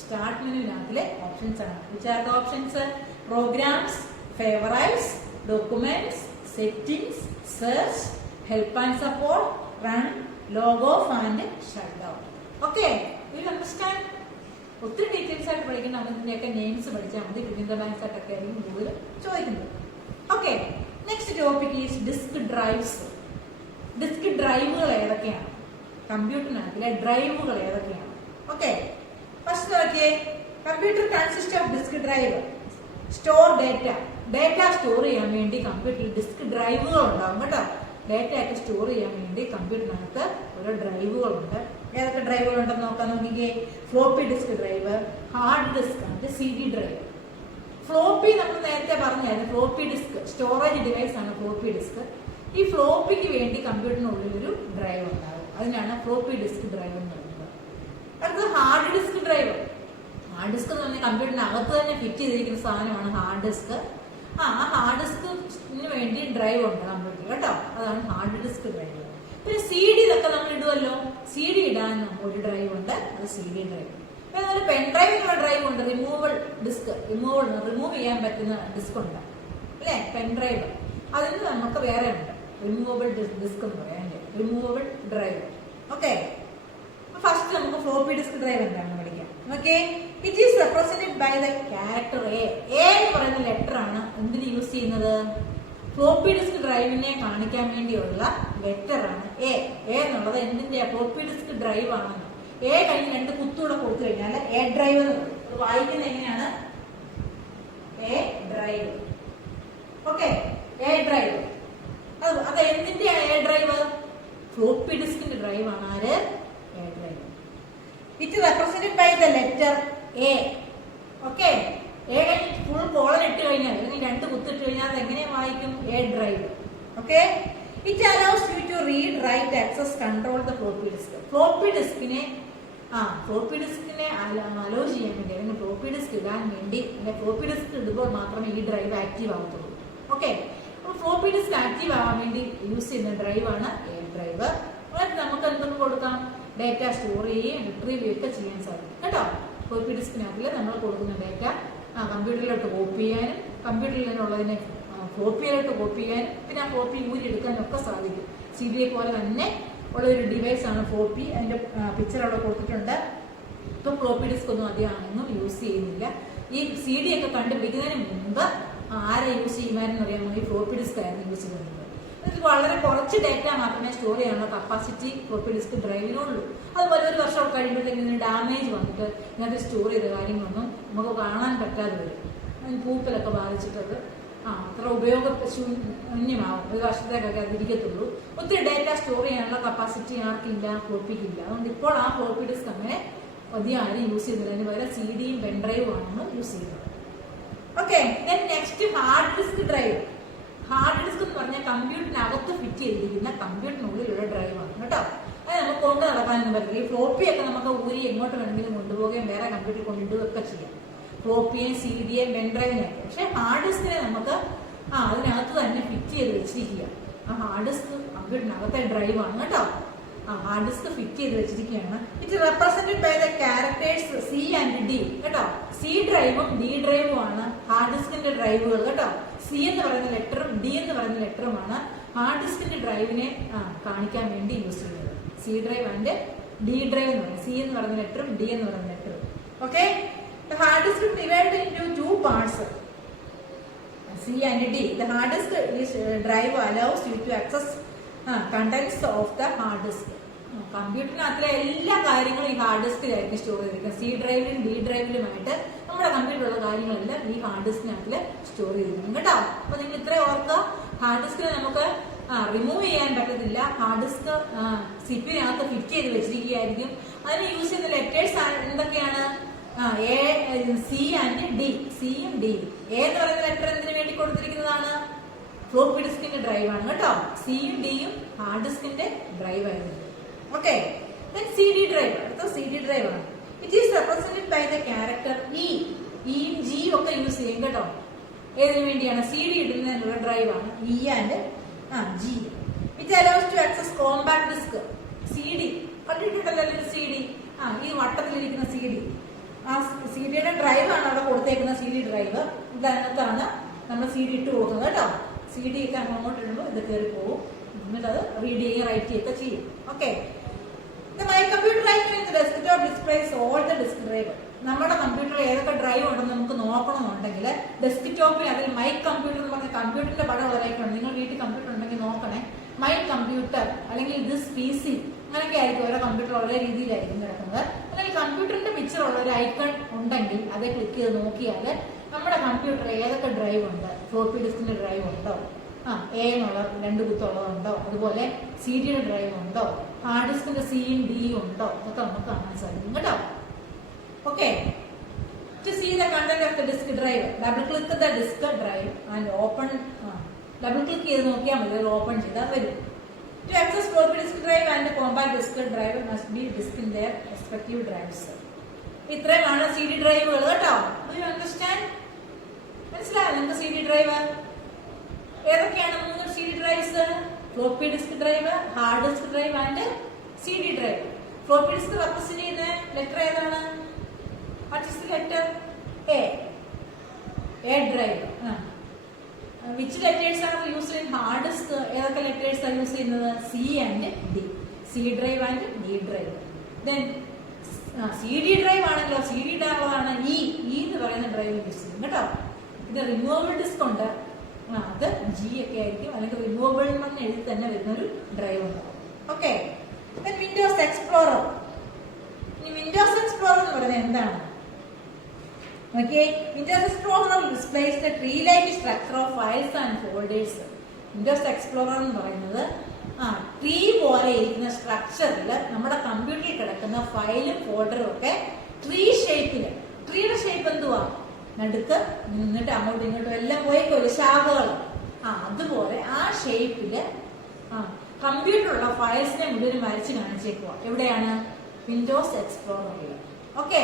Start മെനുവിനകത്തിലെ ഓപ്ഷൻസ് ആണ്. Which are the options? Programs, favourites, documents, settings, search, help and support, run, log off and shut down. Okay, you will understand? ഒത്തിരി details ആയിട്ട് പഠിക്കണം. അതിൻ്റെയൊക്കെ names പഠിച്ചാൽ മതി. വിവിധ banks ആയിട്ടൊക്കെ ആയിരിക്കും കൂടുതൽ ചോദിക്കുന്നത്. Okay, next topic is disk drives. Disk ഡ്രൈവുകൾ ഏതൊക്കെയാണ്? കമ്പ്യൂട്ടറിനകത്തിലെ ഡ്രൈവുകൾ ഏതൊക്കെയാണ്? ഓക്കെ, ഫസ്റ്റ് നോക്കിയേ. Computer consist of disk drive. Store data. Data store ചെയ്യാൻ വേണ്ടി കമ്പ്യൂട്ടറിൽ ഡിസ്ക് ഡ്രൈവുകൾ ഉണ്ടാവും കേട്ടോ. ഡേറ്റ ഒക്കെ സ്റ്റോർ ചെയ്യാൻ വേണ്ടി കമ്പ്യൂട്ടറിനകത്ത് ഓരോ ഡ്രൈവുകളുണ്ട്. ഏതൊക്കെ ഡ്രൈവുകൾ ഉണ്ടെന്ന് നോക്കാൻ നോക്കിക്കേ. Floppy disk drive, hard disk ആണ്, CD ഡ്രൈവ്. ഫ്ലോപ്പി നമ്മൾ നേരത്തെ പറഞ്ഞായിരുന്നു, ഫ്ലോപ്പി ഡിസ്ക് സ്റ്റോറേജ് ഡിവൈസ് ആണ് ഫ്ലോപ്പി ഡിസ്ക്. ഈ ഫ്ലോപ്പിക്ക് വേണ്ടി കമ്പ്യൂട്ടറിനുള്ളിൽ ഒരു ഡ്രൈവ് ഉണ്ടാവും, അതിനാണ് ഫ്ലോപ്പി ഡിസ്ക് ഡ്രൈവ് എന്ന് പറയുന്നത്. അടുത്തത് hard disk drive. Hard disk എന്ന് പറഞ്ഞാൽ കമ്പ്യൂട്ടറിനകത്ത് തന്നെ ഫിറ്റ് ചെയ്തിരിക്കുന്ന സാധനമാണ് ഹാർഡ് ഡിസ്ക്. ആ ഹാർഡ് ഡിസ്കിന് വേണ്ടി ഡ്രൈവ് ഉണ്ട് കമ്പ്യൂട്ടർ കേട്ടോ, അതാണ് ഹാർഡ് ഡിസ്ക് ഡ്രൈവ്. പിന്നെ CD ഇതൊക്കെ നമ്മൾ ഇടുമല്ലോ, CD ഇടാൻ ഒരു ഡ്രൈവ് ഉണ്ട്, അത് CD ഡ്രൈവ്. അതുപോലെ പെൻഡ്രൈവിനുള്ള ഡ്രൈവ് ഉണ്ട്, റിമൂവബിൾ ഡിസ്ക്, റിമൂവ് ചെയ്യാൻ പറ്റുന്ന ഡിസ്ക് ഉണ്ട് അല്ലെ, പെൻഡ്രൈവ്. അതിന് നമുക്ക് വേറെ ഉണ്ട് റിമൂവബിൾ ഡിസ്ക് എന്ന് പറയാൻ, റിമൂവബിൾ ഡ്രൈവ്. ഓക്കെ, ഫസ്റ്റ് നമുക്ക് ഫ്ലോപ്പി ഡിസ്ക് ഡ്രൈവ് എന്താണെന്ന് പഠിക്കാം. Okay, it is represented by the character A. എന്ന് പറയുന്ന ലെറ്റർ ആണ് എന്തിന് യൂസ് ചെയ്യുന്നത്? ഫ്ലോപ്പി ഡിസ്ക് ഡ്രൈവിനെ കാണിക്കാൻ വേണ്ടിയുള്ള ലെറ്റർ ആണ് എ. എന്നുള്ളത് എന്തിന്റെ? ഫ്ലോപ്പി ഡിസ്ക് ഡ്രൈവ് ആണെന്ന്. എ കഴിഞ്ഞ് രണ്ട് കുത്തൂടെ കൊടുത്തു കഴിഞ്ഞാൽ എ ഡ്രൈവ് എന്ന് പറയും. വായിക്കുന്നത് എങ്ങനെയാണ്? A drive. Okay, A drive. അത് എന്തിന്റെ എ ഡ്രൈവ്? ഫ്ലോപ്പി ഡിസ്കിന്റെ ഡ്രൈവ് ആണ് ആര്? A drive. It represented by the letter A. Okay, A കഴിഞ്ഞിട്ട് ഫുൾ കോളൻ ഇട്ട് കഴിഞ്ഞാൽ അല്ലെങ്കിൽ രണ്ട് കുത്തിട്ട് കഴിഞ്ഞാൽ അത് എങ്ങനെ വായിക്കും? A drive. Okay, it allows you to read, write, access, control the floppy disk. Floppy ഡിസ്കിനെ അലോ ചെയ്യാൻ വേണ്ടി അല്ലെങ്കിൽ ഫ്ലോപ്പി ഡിസ്ക് ഇടാൻ വേണ്ടി, ഫ്ലോപ്പി ഡിസ്ക് ഇടുമ്പോൾ മാത്രമേ ഈ ഡ്രൈവ് ആക്റ്റീവ് ആവത്തുള്ളൂ. ഓക്കെ, അപ്പോൾ ഫ്ലോപ്പി ഡിസ്ക് ആക്റ്റീവ് ആവാൻ വേണ്ടി യൂസ് ചെയ്യുന്ന ഡ്രൈവാണ് എ ഡ്രൈവ്. നമുക്ക് എന്തൊക്കെ കൊടുക്കാം? ഡേറ്റ സ്റ്റോർ ചെയ്യുകയും റിട്രീവ് ചെയ്യുകയൊക്കെ ചെയ്യാൻ സാധിക്കും കേട്ടോ. ഫ്ലോപ്പി ഡിസ്കിനകത്തിൽ നമ്മൾ കൊടുക്കുന്ന ഡേറ്റ കമ്പ്യൂട്ടറിലോട്ട് കോപ്പി ചെയ്യാനും കമ്പ്യൂട്ടറിൽ നിന്നുള്ളതിനെ ഫ്ലോപ്പിയിലോട്ട് കോപ്പി ചെയ്യാനും പിന്നെ ആ ഫ്ലോപ്പി ഊരി എടുക്കാനും ഒക്കെ സാധിക്കും. CD പോലെ തന്നെ ഉള്ള ഒരു ഡിവൈസ് ആണ് ഫ്ലോപ്പി. അതിന്റെ പിക്ചർ അവിടെ കൊടുത്തിട്ടുണ്ട്. ഇപ്പം ഫ്ലോപ്പി ഡിസ്ക് ഒന്നും അധികം യൂസ് ചെയ്യുന്നില്ല. ഈ CD ഒക്കെ കണ്ടുപിടിക്കുന്നതിന് മുൻപ് ആരെ യൂസ് ചെയ്യുമായിരുന്നു അറിയാമോ? ഈ ഫ്ലോപ്പി ഡിസ്ക് ആയിരുന്നു യൂസ് ചെയ്യുന്നത്. ഇതിൽ വളരെ കുറച്ച് ഡേറ്റ മാത്രമേ സ്റ്റോർ ചെയ്യാനുള്ള കപ്പാസിറ്റി ഫ്ലോപ്പി ഡിസ്ക് ഡ്രൈവിനുള്ളൂ. അതുപോലെ ഒരു വർഷം കഴിയുമ്പോഴത്തേക്കും ഇതിന് ഡാമേജ് വന്നിട്ട് ഇങ്ങനത്തെ സ്റ്റോർ ചെയ്ത കാര്യങ്ങളൊന്നും നമുക്ക് കാണാൻ പറ്റാതെ വരും. അതിന് പൂപ്പലൊക്കെ ബാധിച്ചിട്ടത് അത്ര ഉപയോഗശൂന്യമാവും. ഒരു വർഷത്തേക്കൊക്കെ അതിരിക്കത്തുള്ളൂ. ഒത്തിരി ഡേറ്റ സ്റ്റോർ ചെയ്യാനുള്ള കപ്പാസിറ്റി ആർക്കില്ല? ഫ്ലോപ്പിക്കില്ല. അതുകൊണ്ട് ഇപ്പോൾ ആ ഫ്ലോപ്പി ഡിസ്ക് അങ്ങനെ അധികം ആരും യൂസ് ചെയ്യുന്നില്ല. അതിന് പകരം CD-യും പെൻഡ്രൈവും ആണ് യൂസ് ചെയ്യുന്നത്. Okay, next hard disk drive. Hard disk എന്ന് പറഞ്ഞാൽ കമ്പ്യൂട്ടറിനകത്ത് ഫിറ്റ് ചെയ്തിരിക്കുന്ന കമ്പ്യൂട്ടറിനുള്ളിലുള്ള ഡ്രൈവാണ് കേട്ടോ. അത് നമുക്ക് കൊണ്ട് നടക്കാനൊന്നും പറ്റില്ല. ഈ ഫ്ലോപ്പിയൊക്കെ നമുക്ക് ഊരി എങ്ങോട്ട് വേണമെങ്കിലും കൊണ്ടുപോകുകയും വേറെ കമ്പ്യൂട്ടറിൽ കൊണ്ടിടുകയൊക്കെ ചെയ്യാം, ഫ്ലോപ്പിയെയും CD-യെയും പെൻഡ്രൈവിനെയൊക്കെ. പക്ഷെ ഹാർഡ് ഡിസ്കിനെ നമുക്ക് അതിനകത്ത് തന്നെ ഫിറ്റ് ചെയ്ത് വെച്ചിരിക്കുക. ആ ഹാർഡ് ഡിസ്ക് കമ്പ്യൂട്ടറിനകത്തെ ഡ്രൈവാണ് കേട്ടോ. ഹാർഡ് ഡിസ്ക് ഫിറ്റ് ചെയ്ത് വെച്ചിരിക്കുകയാണ്. It represented by the characters C and D കേട്ടോ. C ഡ്രൈവും D ഡ്രൈവും ആണ് ഹാർഡ് ഡിസ്കിന്റെ ഡ്രൈവുകൾ കേട്ടോ. C എന്ന് പറയുന്ന ലെറ്ററും D എന്ന് പറയുന്ന ലെറ്ററുമാണ് ഹാർഡ് ഡിസ്കിന്റെ ഡ്രൈവിനെ കാണിക്കാൻ വേണ്ടി യൂസ് ചെയ്യുന്നത്. C drive and D drive എന്ന് പറയുന്നത്. C എന്ന് പറയുന്ന ലെറ്ററും D എന്ന് പറയുന്ന ലെറ്ററും. Okay, the hard disk is divided into two parts, C and D. The hard disk drive allows you to access contents of the hard disk. കമ്പ്യൂട്ടറിനകത്തിലെ എല്ലാ കാര്യങ്ങളും ഈ ഹാർഡ് ഡിസ്കിലായിരിക്കും സ്റ്റോർ ചെയ്തിരിക്കുന്നത്. സി ഡ്രൈവിലും ഡി ഡ്രൈവിലുമായിട്ട് നമ്മുടെ കമ്പ്യൂട്ടറിലുള്ള കാര്യങ്ങളെല്ലാം ഈ ഹാർഡ് ഡിസ്കിനകത്തിൽ സ്റ്റോർ ചെയ്തിരിക്കും കേട്ടോ. അപ്പൊ നിങ്ങൾ ഇത്രയും ഓർക്കുക, ഹാർഡ് ഡിസ്കിൽ നമുക്ക് റിമൂവ് ചെയ്യാൻ പറ്റത്തില്ല. ഹാർഡ് ഡിസ്ക് CPU-നകത്ത് ഫിറ്റ് ചെയ്ത് വെച്ചിരിക്കുകയായിരിക്കും. അതിന് യൂസ് ചെയ്യുന്ന ലെറ്റേഴ്സ് എന്തൊക്കെയാണ്? A, C and D. സിയും ഡിയും. എ എന്ന് പറയുന്ന ലെറ്റർ എന്തിനു വേണ്ടി കൊടുത്തിരിക്കുന്നതാണ്? ഫ്ലോപ്പി ഡിസ്കിന്റെ ഡ്രൈവ് ആണ് കേട്ടോ. സിയും ഡിയും ഹാർഡ് ഡിസ്കിന്റെ ഡ്രൈവ് ആയിരുന്നു. Okay, CD drive. അടുത്ത CD ഡ്രൈവ് ആണ്. It is represented by the character E. ഇയും ജിയും ഒക്കെ യൂസ് ചെയ്യും കേട്ടോ. ഏതിനു വേണ്ടിയാണ്? CD ഇടുന്നതിനുള്ള ഡ്രൈവ് ആണ് E and G. It allows to access compact disc. CD കണ്ടിട്ടുണ്ടല്ലോ CD. ഈ വട്ടത്തിലിരിക്കുന്ന CD. ആ CD-യുടെ ഡ്രൈവ് ആണ് അവിടെ കൊടുത്തേക്കുന്ന CD ഡ്രൈവ്. ഇതിനകത്താണ് നമ്മൾ CD ഇട്ട് കൊടുക്കുന്നത് കേട്ടോ. CD ഒക്കെ അങ്ങോട്ട് ഇടുമ്പോൾ ഇത് കയറി പോകും. എന്നിട്ട് അത് റീഡ് ചെയ്യുകയും റൈറ്റ് ചെയ്യുകയൊക്കെ ചെയ്യും. Okay, my computer desktop displays all the disk drive. നമ്മുടെ കമ്പ്യൂട്ടറിൽ ഏതൊക്കെ ഡ്രൈവ് ഉണ്ടെന്ന് നമുക്ക് നോക്കണമെന്നുണ്ടെങ്കിൽ ഡെസ്ക്ടോപ്പിൽ അതിൽ മൈ കമ്പ്യൂട്ടർ എന്ന് പറഞ്ഞ കമ്പ്യൂട്ടറിന്റെ പടം ഉള്ളതായിട്ടുണ്ട്. നിങ്ങൾ വീട്ടിൽ കമ്പ്യൂട്ടർ ഉണ്ടെങ്കിൽ നോക്കണേ. മൈ കമ്പ്യൂട്ടർ അല്ലെങ്കിൽ ദിസ് PC അങ്ങനെയൊക്കെ ആയിരിക്കും. ഓരോ കമ്പ്യൂട്ടർ ഓരോ രീതിയിലായിരിക്കും കിടക്കുന്നത്. അല്ലെങ്കിൽ കമ്പ്യൂട്ടറിന്റെ പിക്ചർ ഉള്ള ഒരു ഐക്കൺ ഉണ്ടെങ്കിൽ അതേ ക്ലിക്ക് ചെയ്ത് നോക്കിയാൽ നമ്മുടെ കമ്പ്യൂട്ടറിൽ ഏതൊക്കെ ഡ്രൈവ് ഉണ്ട്, ഫ്ലോപ്പി ഡിസ്കിന്റെ ഡ്രൈവ് ഉണ്ടോ, എ എന്നുള്ള 2 കുത്തുള്ളതുണ്ടോ, അതുപോലെ CD-യുടെ ഡ്രൈവ് ഉണ്ടോ, ഹാർഡ് ഡിസ്കിന്റെ സിയും ഡിയും ഉണ്ടോ, അതൊക്കെ നമുക്ക് കാണാൻ സാധിക്കും കേട്ടോ. Okay, to see the content of the disk drive, double click the disk drive and open. Double click ചെയ്ത് നോക്കിയാൽ മതി, അത് ഓപ്പൺ ചെയ്താൽ വരും. To access floppy disk drive and compact disk drive must be disk in their respective drives. ഇത്രയുമാണ് CD ഡ്രൈവുകൾ കേട്ടോ. Do you understand? മനസ്സിലായോ നിങ്ങൾക്ക് CD ഡ്രൈവ്? ഏതൊക്കെയാണ് 3 CD drives? Floppy disk drive, hard disk drive and CD drive. Floppy disk represent ചെയ്യുന്ന letter ഏതാണ്? What is the letter? A drive. Which letters ആണ് use in hard disk? ഏതൊക്കെ letters ആണ് use ചെയ്യുന്നത്? C and D. C drive and D drive. Then CD drive ആണല്ലോ, CD ഇടാനുള്ളതാണ് E എന്ന് പറയുന്ന drive use ചെയ്യും കേട്ടോ. ഇത് റിമൂവബിൾ ഡിസ്ക് ഉണ്ട്, അത് ജി ഒക്കെ ആയിരിക്കും. അല്ലെങ്കിൽ റിമൂവബിൾ എന്ന് എഴുതി തന്നെ വരുന്ന ഒരു ഡ്രൈവ് ഉണ്ടാവും. Okay, Windows explorer. ഇനി വിൻഡോസ് എക്സ്പ്ലോറർ എന്ന് പറയുന്നത് എന്താണ്? Okay, Windows explorer displays the tree like structure of files and folders. Windows explorer എന്ന് പറയുന്നത് ട്രീ പോലെ ഇരിക്കുന്ന സ്ട്രക്ചറിൽ നമ്മുടെ കമ്പ്യൂട്ടറിൽ കിടക്കുന്ന ഫയലും ഫോൾഡറും ഒക്കെ ട്രീ ഷേപ്പില്. ട്രീയുടെ ഷേപ്പ് എന്തുവാ? നടുക്ക് നിന്നിട്ട് അങ്ങോട്ടും ഇങ്ങോട്ടും എല്ലാം പോയേക്കോല് ശാഖകൾ. അതുപോലെ ആ ഷേപ്പില് കമ്പ്യൂട്ടറിലുള്ള ഫയൽസിനെ മുഴുവൻ വരച്ച് കാണിച്ചേക്കുക. എവിടെയാണ്? വിൻഡോസ് എക്സ്പ്ലോററിൽ. ഓക്കെ,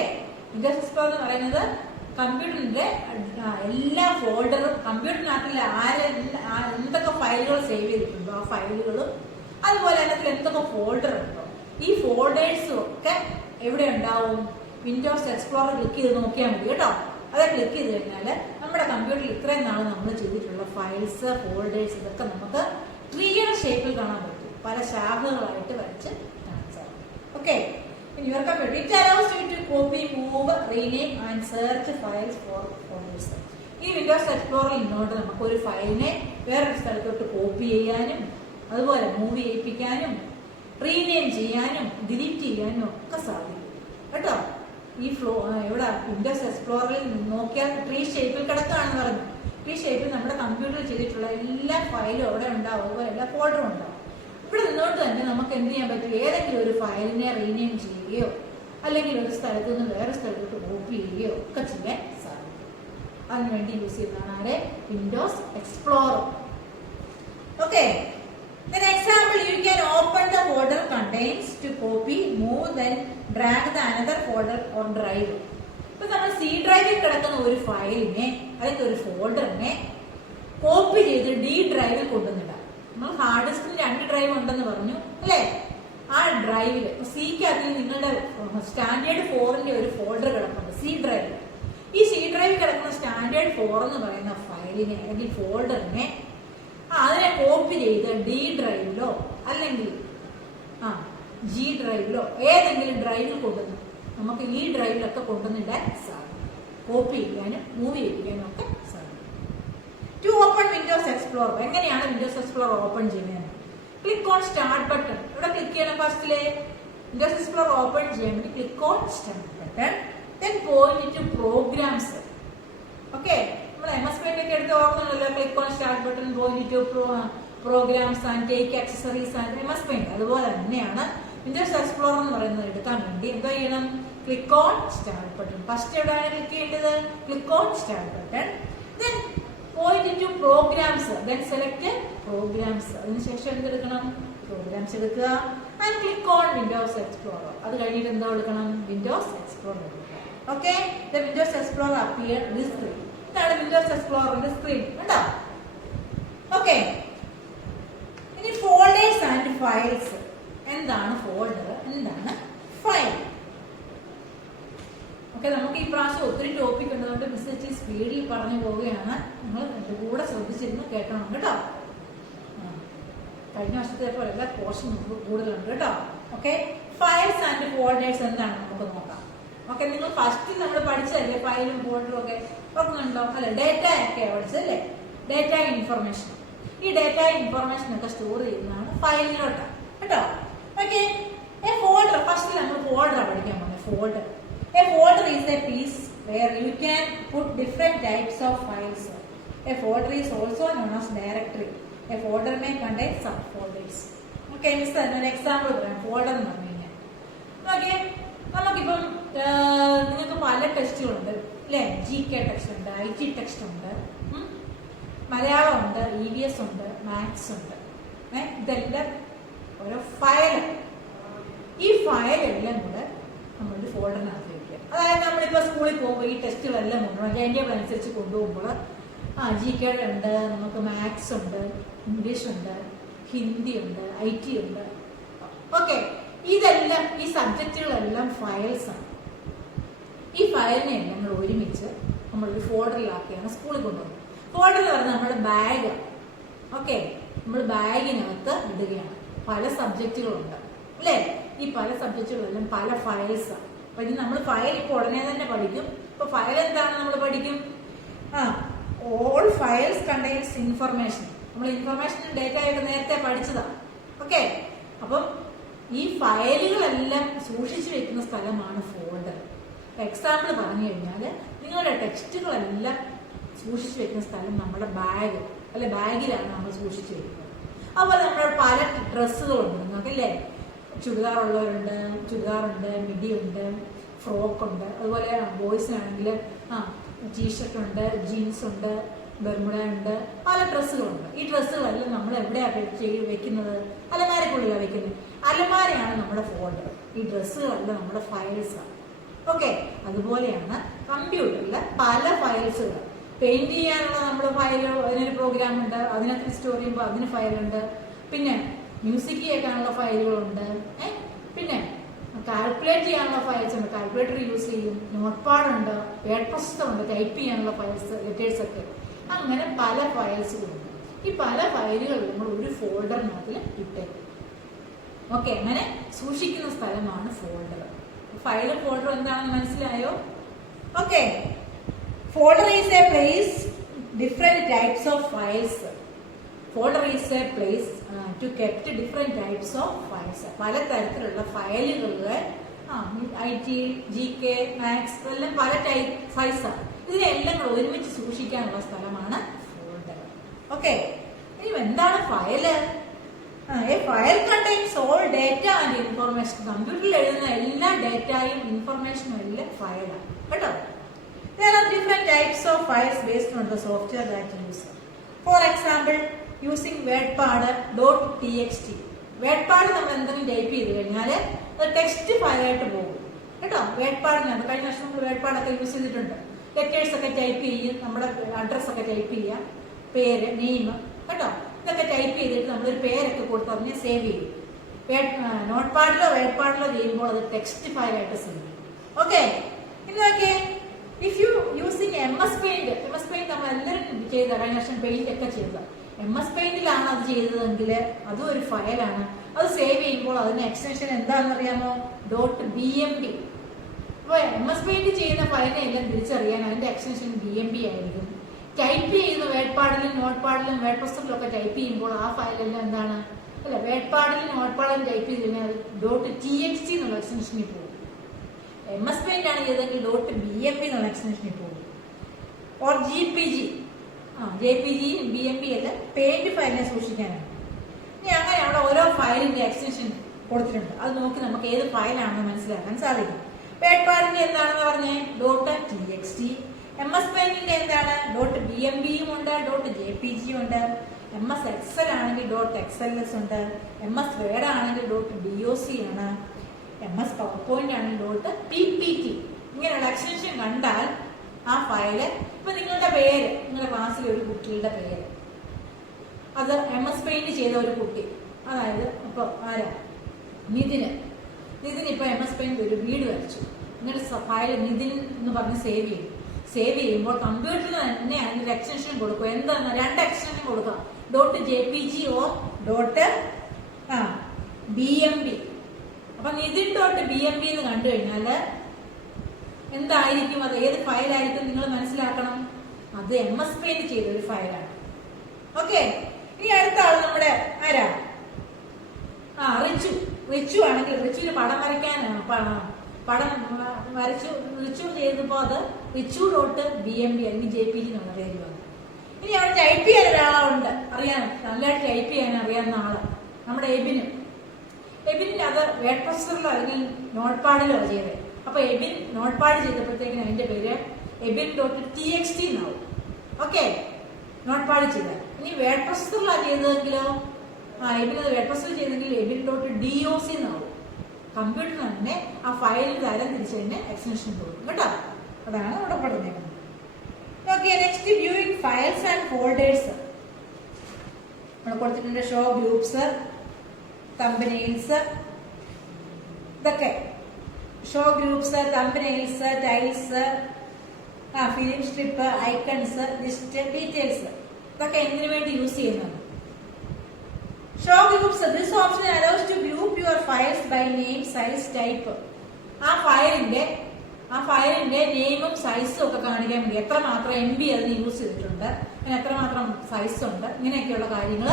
വിൻഡോസ് എക്സ്പ്ലോറർ എന്ന് പറയുന്നത് കമ്പ്യൂട്ടറിന്റെ എല്ലാ ഫോൾഡറും, കമ്പ്യൂട്ടറിനകത്തിലെ എന്തൊക്കെ ഫയലുകൾ സേവ് ചെയ്തിട്ടുണ്ടോ ആ ഫയലുകളും, അതുപോലെ അതിനകത്തിൽ എന്തൊക്കെ ഫോൾഡർ ഉണ്ടോ ഈ ഫോൾഡേഴ്സും ഒക്കെ എവിടെ ഉണ്ടാവും? വിൻഡോസ് എക്സ്പ്ലോറർ ക്ലിക്ക് ചെയ്ത് നോക്കിയാൽ മതി കേട്ടോ. അത് ക്ലിക്ക് ചെയ്ത് കഴിഞ്ഞാൽ നമ്മുടെ കമ്പ്യൂട്ടറിൽ ഇത്രയും നാൾ നമ്മൾ ചെയ്തിട്ടുള്ള ഫയൽസ്, ഫോൾഡേഴ്സ് ഇതൊക്കെ നമുക്ക് ട്രീയുടെ ഷേപ്പിൽ കാണാൻ പറ്റും. പല ശാഖകളായിട്ട് വരച്ച് കാണാൻ സാധിക്കും. Okay, in your computer it allows you to copy, move, rename and search files for folders. ഈ വിൻഡോസ് എക്സ്പ്ലോററിൽ ഇങ്ങോട്ട് നമുക്ക് ഒരു ഫയലിനെ വേറൊരു സ്ഥലത്തോട്ട് കോപ്പി ചെയ്യാനും അതുപോലെ മൂവ് ചെയ്യിപ്പിക്കാനും റീനെയിം ചെയ്യാനും ഡിലീറ്റ് ചെയ്യാനും ഒക്കെ സാധിക്കും കേട്ടോ. ഈ ഇവിടെ വിൻഡോസ് എക്സ്പ്ലോററിൽ നോക്കിയാൽ ട്രീ ഷേപ്പിൽ കിടക്കുകയാണെന്ന് പറഞ്ഞു. ട്രീ ഷേപ്പിൽ നമ്മുടെ കമ്പ്യൂട്ടറിൽ ചെയ്തിട്ടുള്ള എല്ലാ ഫയലും അവിടെ ഉണ്ടാവും, അതുപോലെ എല്ലാ ഫോൾഡറും ഉണ്ടാവും. ഇവിടെ നിന്നോട്ട് തന്നെ നമുക്ക് എന്ത് ചെയ്യാൻ പറ്റും? ഏതെങ്കിലും ഒരു ഫയലിനെ റീനെയിം ചെയ്യുകയോ അല്ലെങ്കിൽ ഒരു സ്ഥലത്തു നിന്ന് വേറെ സ്ഥലത്തോട്ട് കോപ്പി ചെയ്യുകയോ ഒക്കെ ചെയ്യാൻ സാധിക്കും. അതിനുവേണ്ടി യൂസ് ചെയ്യുന്നതാണ് Windows explorer. Okay, then example you can open the folder contains to copy, move, then drag the another folder on drive. ഇപ്പൊ നമ്മൾ സി ഡ്രൈവിൽ കിടക്കുന്ന ഒരു ഫയലിനെ അല്ലെങ്കിൽ ഒരു ഫോൾഡറിനെ കോപ്പി ചെയ്ത് ഡി ഡ്രൈവിൽ കൊണ്ടുവന്നിടാം. നമ്മൾ ഹാർഡ് ഡിസ്കിന് 2 ഡ്രൈവ് ഉണ്ടെന്ന് പറഞ്ഞു അല്ലേ? ആ ഡ്രൈവിൽ സിക്കകത്തിൽ നിങ്ങളുടെ സ്റ്റാൻഡേർഡ് 4ന്റെ ഒരു ഫോൾഡർ കിടക്കുന്നുണ്ട് സി ഡ്രൈവിൽ. ഈ സി ഡ്രൈവിൽ കിടക്കുന്ന സ്റ്റാൻഡേർഡ് 4 എന്ന് പറയുന്ന ഫയലിനെ അല്ലെങ്കിൽ ഫോൾഡറിനെ അതിനെ കോപ്പി ചെയ്ത് ഡി ഡ്രൈവിലോ അല്ലെങ്കിൽ ജി ഡ്രൈവിലോ ഏതെങ്കിലും ഡ്രൈവിൽ കൊണ്ടുവന്ന് നമുക്ക് ഈ ഡ്രൈവിലൊക്കെ കൊണ്ടുവന്നിടാൻ സാധിക്കും. കോപ്പി ചെയ്യാനും മൂവ് ചെയ്യാനും ഒക്കെ സാധിക്കും. To open Windows Explorer. എങ്ങനെയാണ് വിൻഡോസ് എക്സ്പ്ലോറർ ഓപ്പൺ ചെയ്യുന്നത്? Click on start button. ഇവിടെ ക്ലിക്ക് ചെയ്യണം. ഫസ്റ്റിലെ വിൻഡോസ് എക്സ്പ്ലോറർ ഓപ്പൺ ചെയ്യാൻ വേണ്ടി click on start button. Then point to programs. Okay, നമ്മൾ MS Paint ഒക്കെ എടുത്ത് ഓർമ്മല്ലോ. Click on start button, point to programs and take accessories and MS Paint. അതുപോലെ തന്നെയാണ് വിൻഡോസ് എക്സ്പ്ലോറർ എന്ന് പറയുന്നത് എടുക്കാൻ വേണ്ടി എന്താ ചെയ്യണം? Click on start button. First എവിടെയാണ് ക്ലിക്ക് ചെയ്യേണ്ടത്? Click on start button. Then point to programs. Then select programs. അതിനുശേഷം എന്തെടുക്കണം? പ്രോഗ്രാംസ് എടുക്കുക. And click on Windows Explorer. അത് കഴിഞ്ഞിട്ട് എന്താ കൊടുക്കണം? വിൻഡോസ് എക്സ്പ്ലോറർ കൊടുക്കുക. Okay, the Windows Explorer appear this screen. ഇതാണ് വിൻഡോസ് എക്സ്പ്ലോററിന്റെ സ്ക്രീൻ. കണ്ടോ? ഓക്കെ, ഇനി ഫോൾഡേഴ്സ് ആൻഡ് ഫയൽസ്. എന്താണ് ഫോൾഡർ? എന്താണ് ഫയൽ? ഓക്കെ, നമുക്ക് ഈ പ്രാവശ്യം ഒത്തിരി ടോപ്പിക് ഉള്ളതുകൊണ്ട് മിസ് സ്പീഡിൽ പറഞ്ഞു പോവുകയാണ്. നിങ്ങൾ എൻ്റെ കൂടെ ശ്രദ്ധിച്ചിരുന്ന് കേൾക്കണം കേട്ടോ. കഴിഞ്ഞ വർഷത്തെ പോലെ പോർഷൻ കൂടുതലുണ്ട് കേട്ടോ. ഓക്കെ, ഫയൽസ് ആൻഡ് ഫോൾഡേഴ്സ് എന്താണ് നമുക്ക് നോക്കാം. ഓക്കെ, നിങ്ങൾ ഫസ്റ്റ് നമ്മൾ പഠിച്ചതല്ലേ ഫയലും ഫോൾഡറും ഒക്കെ ഓർക്കുന്നുണ്ടോ? അല്ലെ, ഡേറ്റ ഒക്കെ പഠിച്ചതല്ലേ? Data information. ഈ ഡേറ്റ ഇൻഫർമേഷൻ ഒക്കെ സ്റ്റോർ ചെയ്യുന്നതാണ് ഫയലിലോട്ട് കേട്ടോ. Okay, a folder. ഫസ്റ്റ് നമ്മൾ ഫോൾഡർ പഠിക്കാൻ പോകുന്നത്. Folder. A folder is a piece where you can put different types of files. A folder is also known as directory. A folder may contain subfolders. Okay, miss, an example പറയാം. Folder എന്ന് പറഞ്ഞു കഴിഞ്ഞാൽ okay, നമുക്കിപ്പം നിങ്ങൾക്ക് പല ടെക്സ്റ്റുകളുണ്ട് അല്ലേ? GK text ഉണ്ട്, IT text ഉണ്ട്, മലയാളം ഉണ്ട്, EVS ഉണ്ട്, മാത്സ് ഉണ്ട്. ഇതെല്ലാം ഓരോ ഫയൽ. ഈ ഫയലെല്ലാം കൂടെ നമ്മളൊരു ഫോൾഡറിനകത്ത് വയ്ക്കുക. അതായത് നമ്മളിപ്പോൾ സ്കൂളിൽ പോകുമ്പോൾ ഈ ടെസ്റ്റുകളെല്ലാം കൊണ്ടുപോകണം. ടൈം അനുസരിച്ച് കൊണ്ടുപോകുമ്പോൾ GK ഉണ്ട്, നമുക്ക് മാത്സ് ഉണ്ട്, ഇംഗ്ലീഷ് ഉണ്ട്, ഹിന്ദി ഉണ്ട്, IT ഉണ്ട്. ഓക്കെ, ഇതെല്ലാം ഈ സബ്ജക്റ്റുകളെല്ലാം ഫയൽസ് ആണ്. ഈ ഫയലിനെ എല്ലാം നമ്മൾ ഒരുമിച്ച് നമ്മളൊരു ഫോൾഡറിലാക്കിയാണ് സ്കൂളിൽ കൊണ്ടുപോകുന്നത്. ഫോൾഡർ എന്ന് പറഞ്ഞാൽ നമ്മുടെ ബാഗ്. ഓക്കെ, നമ്മൾ ബാഗിനകത്ത് ഇടുകയാണ്. പല സബ്ജക്റ്റുകളുണ്ട് അല്ലേ? ഈ പല സബ്ജക്റ്റുകളെല്ലാം പല ഫയൽസാണ്. അപ്പൊ ഇത് നമ്മൾ ഫയൽ ഇപ്പോൾ ഉടനെ തന്നെ പഠിക്കും. ഇപ്പൊ ഫയൽ എന്താണ് നമ്മൾ പഠിക്കും? All files contains information. നമ്മൾ ഇൻഫർമേഷൻ ഡേറ്റ ഒക്കെ നേരത്തെ പഠിച്ചതാണ്. ഓക്കെ, അപ്പം ഈ ഫയലുകളെല്ലാം സൂക്ഷിച്ചു വെക്കുന്ന സ്ഥലമാണ് ഫോൾഡർ. എക്സാമ്പിൾ പറഞ്ഞു കഴിഞ്ഞാൽ നിങ്ങളുടെ ടെക്സ്റ്റുകളെല്ലാം സൂക്ഷിച്ചു വെക്കുന്ന സ്ഥലം നമ്മുടെ ബാഗ് അല്ലെ, ബാഗിലാണ് നമ്മൾ സൂക്ഷിച്ചു വെക്കുന്നത്. അതുപോലെ നമ്മുടെ പല ഡ്രസ്സുകളുണ്ട് നിങ്ങൾക്കല്ലേ? ചുരിദാറുള്ളവരുണ്ട്, ചുരിദാറുണ്ട്, മിഡി ഉണ്ട്, ഫ്രോക്ക് ഉണ്ട്. അതുപോലെ ബോയ്സിനാണെങ്കിൽ ടീഷർട്ട് ഉണ്ട്, ജീൻസ് ഉണ്ട്, ബെർമുഡ ഉണ്ട്, പല ഡ്രസ്സുകളുണ്ട്. ഈ ഡ്രസ്സുകളെല്ലാം നമ്മൾ എവിടെയാണ് വെക്കുന്നത്? അലമാരക്കുള്ളിലാണ് വെക്കുന്നത്. അലമാരയാണ് നമ്മുടെ ഫോൾഡർ. ഈ ഡ്രസ്സുകളെല്ലാം നമ്മുടെ ഫയൽസാണ്. ഓക്കെ, അതുപോലെയാണ് കമ്പ്യൂട്ടറിൽ പല ഫയൽസുകൾ. പെയിന്റ് ചെയ്യാനുള്ള നമ്മൾ ഫയൽ, അതിനൊരു പ്രോഗ്രാം ഉണ്ട്, അതിനകത്ത് സ്റ്റോർ ചെയ്യുമ്പോൾ അതിന് ഫയലുണ്ട്. പിന്നെ മ്യൂസിക് കേൾക്കാനുള്ള ഫയലുകളുണ്ട്. പിന്നെ കാൽക്കുലേറ്റ് ചെയ്യാനുള്ള ഫയൽസ് ഉണ്ട്, കാൽക്കുലേറ്റർ യൂസ് ചെയ്യും. നോട്ട് പാഡുണ്ട്, വേഡ് പ്രോസസ്സർ ഉണ്ട്, ടൈപ്പ് ചെയ്യാനുള്ള ഫയൽസ്, ലെറ്റേഴ്സ് ഒക്കെ. അങ്ങനെ പല ഫയൽസുകളുണ്ട്. ഈ പല ഫയലുകൾ നമ്മൾ ഒരു ഫോൾഡറിനകത്തിൽ ഇട്ടേക്കും. ഓക്കെ, അങ്ങനെ സൂക്ഷിക്കുന്ന സ്ഥലമാണ് ഫോൾഡർ. ഫയലും ഫോൾഡർ എന്താണെന്ന് മനസ്സിലായോ? Okay, folder is a place different types of files. Folder is a place to kept different types of files. പല തരത്തിലുള്ള ഫയലുകളിലെ IT, GK, മാത്സ് എല്ലാം പല ടൈപ്പ് ഫയൽസാണ്. ഇതിനെല്ലാം കൂടെ ഒരുമിച്ച് സൂക്ഷിക്കാനുള്ള സ്ഥലമാണ് ഫോൾഡർ. ഓക്കെ, ഇനി എന്താണ് file? A file contains all data and information. കമ്പ്യൂട്ടറിൽ എഴുതുന്ന എല്ലാ ഡേറ്റയും ഇൻഫർമേഷനും എല്ലാം ഫയലാണ് കേട്ടോ. There are different types of files based on the software that you use. For example, using wordpad.txt. wordpad നമ്മൾ എന്തെങ്കിലും ടൈപ്പ് ചെയ്ത് കഴിഞ്ഞാൽ അത് ടെക്സ്റ്റ് ഫയലായിട്ട് പോകും കേട്ടോ. വേഡ്പാഡിനകത്ത് കഴിഞ്ഞ വർഷം നമ്മൾ വേഡ്പാഡൊക്കെ യൂസ് ചെയ്തിട്ടുണ്ട്. ലെറ്റേഴ്സ് ഒക്കെ ടൈപ്പ് ചെയ്യും, നമ്മുടെ അഡ്രസ് ഒക്കെ ടൈപ്പ് ചെയ്യാം, പേര്, നെയിം കേട്ടോ. ഇതൊക്കെ ടൈപ്പ് ചെയ്തിട്ട് നമ്മളൊരു പേരൊക്കെ കൊടുത്ത് അതിനെ സേവ് ചെയ്യും. നോട്ട് പാഡിലോ വേഡ്പാഡിലോ ചെയ്യുമ്പോൾ അത് ടെക്സ്റ്റ് ഫയലായിട്ട് സേവ് ചെയ്യും. ഓക്കെ, ഇനി നോക്കിയേ, if you using MS Paint. MS Paint നമ്മൾ എല്ലാവരും ചെയ്ത കഴിഞ്ഞ വർഷം പെയിന്റ് ഒക്കെ ചെയ്തത് MS Paintലാണ് അത് ചെയ്തതെങ്കിൽ അതും ഒരു ഫയലാണ്. അത് സേവ് ചെയ്യുമ്പോൾ അതിന് എക്സ്റ്റൻഷൻ എന്താണെന്ന് അറിയാമോ? .bmp. അപ്പോൾ MS Paint ചെയ്യുന്ന ഫയലിനെ എല്ലാം തിരിച്ചറിയാൻ അതിന്റെ എക്സ്റ്റൻഷൻ BMP ആയിരിക്കും. ടൈപ്പ് ചെയ്യുന്ന വേഡ്പാഡിലും നോട്ട് പാഡിലും വേഡ് പ്രോസസ്സറിലും ഒക്കെ ടൈപ്പ് ചെയ്യുമ്പോൾ ആ ഫയലെല്ലാം എന്താണ്? അല്ല, വേഡ്പാഡിൽ നോട്ട്പാടും ടൈപ്പ് ചെയ്ത് കഴിഞ്ഞാൽ .txt എന്നുള്ള എക്സ്റ്റൻഷനിൽ പോകും. MS Paint ആണ് ചെയ്തെങ്കിൽ .bmp എന്നുള്ള എക്സ്റ്റൻഷനിൽ പോകും. ഓർ JPG, JPG BMP അല്ല, പെയിന്റ് ഫയലിനെ സൂക്ഷിക്കാനാണ്. ഇനി അങ്ങനെ അവിടെ ഓരോ ഫയലിന്റെ എക്സ്റ്റൻഷൻ കൊടുത്തിട്ടുണ്ട്. അത് നോക്കി നമുക്ക് ഏത് ഫയലാണെന്ന് മനസ്സിലാക്കാൻ സാധിക്കും. വേഡ്പാഡിന്റെ എന്താണെന്ന് പറഞ്ഞേ .txt. MS Paintന്റെ എന്താണ് .bmp യും ഉണ്ട്, .jpg ഉണ്ട്. MS Excel ആണെങ്കിൽ .xls ഉണ്ട്. MS Word ആണെങ്കിൽ .doc ആണ്. MS PowerPoint ആണെങ്കിൽ .ppt. ഇങ്ങനെയുള്ള എക്സ്റ്റൻഷൻ കണ്ടാൽ ആ ഫയല്, ഇപ്പൊ നിങ്ങളുടെ പേര്, നിങ്ങളുടെ ക്ലാസ്സിലെ ഒരു കുട്ടിയുടെ പേര്, അത് MS Paint ചെയ്ത ഒരു കുട്ടി, അതായത് ഇപ്പൊ ആരാ, നിതിന് ഇപ്പൊ MS Paint ഒരു വീട് വരച്ചു. നിങ്ങളുടെ ഫയൽ നിതിൻ എന്ന് പറഞ്ഞ് സേവ് ചെയ്യും. സേവ് ചെയ്യുമ്പോൾ കമ്പ്യൂട്ടറിൽ തന്നെ അതിന്റെ എക്സ്റ്റൻഷൻ കൊടുക്കുക. എന്താണ് 2 എക്സ്റ്റൻഷൻ കൊടുക്കുക, .jpg ഓർ .bmp. അപ്പൊ നിതിൻ .bmp എന്ന് കണ്ടു കഴിഞ്ഞാല് എന്തായിരിക്കും, അത് ഏത് ഫയലായിരിക്കും നിങ്ങൾ മനസ്സിലാക്കണം. അത് MS Paint ചെയ്ത ഒരു ഫയലാണ്. ഓക്കെ, ഇനി അടുത്ത ആള് നമ്മുടെ ആരാ, റിച്ചു ആണെങ്കിൽ റിച്ചുവിന് പടം വരയ്ക്കാനാണ്, പടം വരച്ചു റിച്ചു ചെയ്തപ്പോ അത് richu.bmp അല്ലെങ്കിൽ JPG എന്നുള്ള പേര് വന്നു. ഇനി അവിടെ ടൈപ്പ് ചെയ്യാൻ ഒരാളുണ്ട്, അറിയാം, നല്ലതായിട്ട് ടൈപ്പ് ചെയ്യാൻ അറിയാവുന്ന ആള്, നമ്മുടെ എബിന് അത് വേഡ് പ്രൊസസറിലോ അല്ലെങ്കിൽ നോട്ട്പാഡിലോ ചെയ്തത്. അപ്പൊ എബിൻ നോട്ട്പാഡ് ചെയ്തപ്പോഴത്തേക്കിന് അതിന്റെ പേര് ebin.txt എന്നാവും. ഓക്കെ, നോട്ട്പാഡ് ചെയ്ത. ഇനി വേഡ് പ്രൊസസറിലാണ് ചെയ്തതെങ്കിലോ, എബിൻ അത് വേഡ് പ്രൊസസർ ചെയ്തെങ്കിൽ ebin.doc എന്നാവും. കമ്പ്യൂട്ടറിൽ തന്നെ ആ ഫയലിൽ തരം തിരിച്ച് തന്നെ എക്സ്റ്റൻഷൻ കൊടുക്കും കേട്ടോ. അതാണ് ഇവിടെ പറഞ്ഞേക്കുന്നത്. Okay, next viewing files and folders. നമ്മൾ കൊടുത്തിട്ടുണ്ട് ഷോ ഗ്രൂപ്പ്സ്, തമ്പനെയിൽസ്, ഇതൊക്കെ show groups, thumbnails, tiles, film strip, icons, list, details, ഇതൊക്കെ എന്തിനു വേണ്ടി യൂസ് ചെയ്യുന്നത്. Show groups, this option allows to group your files by name, size, type. ആ ഫയലിന്റെ നെയിമും സൈസും ഒക്കെ കാണിക്കാൻ വേണ്ടി എത്രമാത്രം MB അതിന് യൂസ് ചെയ്തിട്ടുണ്ട്, അങ്ങനെ എത്രമാത്രം സൈസ് ഉണ്ട്, ഇങ്ങനെയൊക്കെയുള്ള കാര്യങ്ങൾ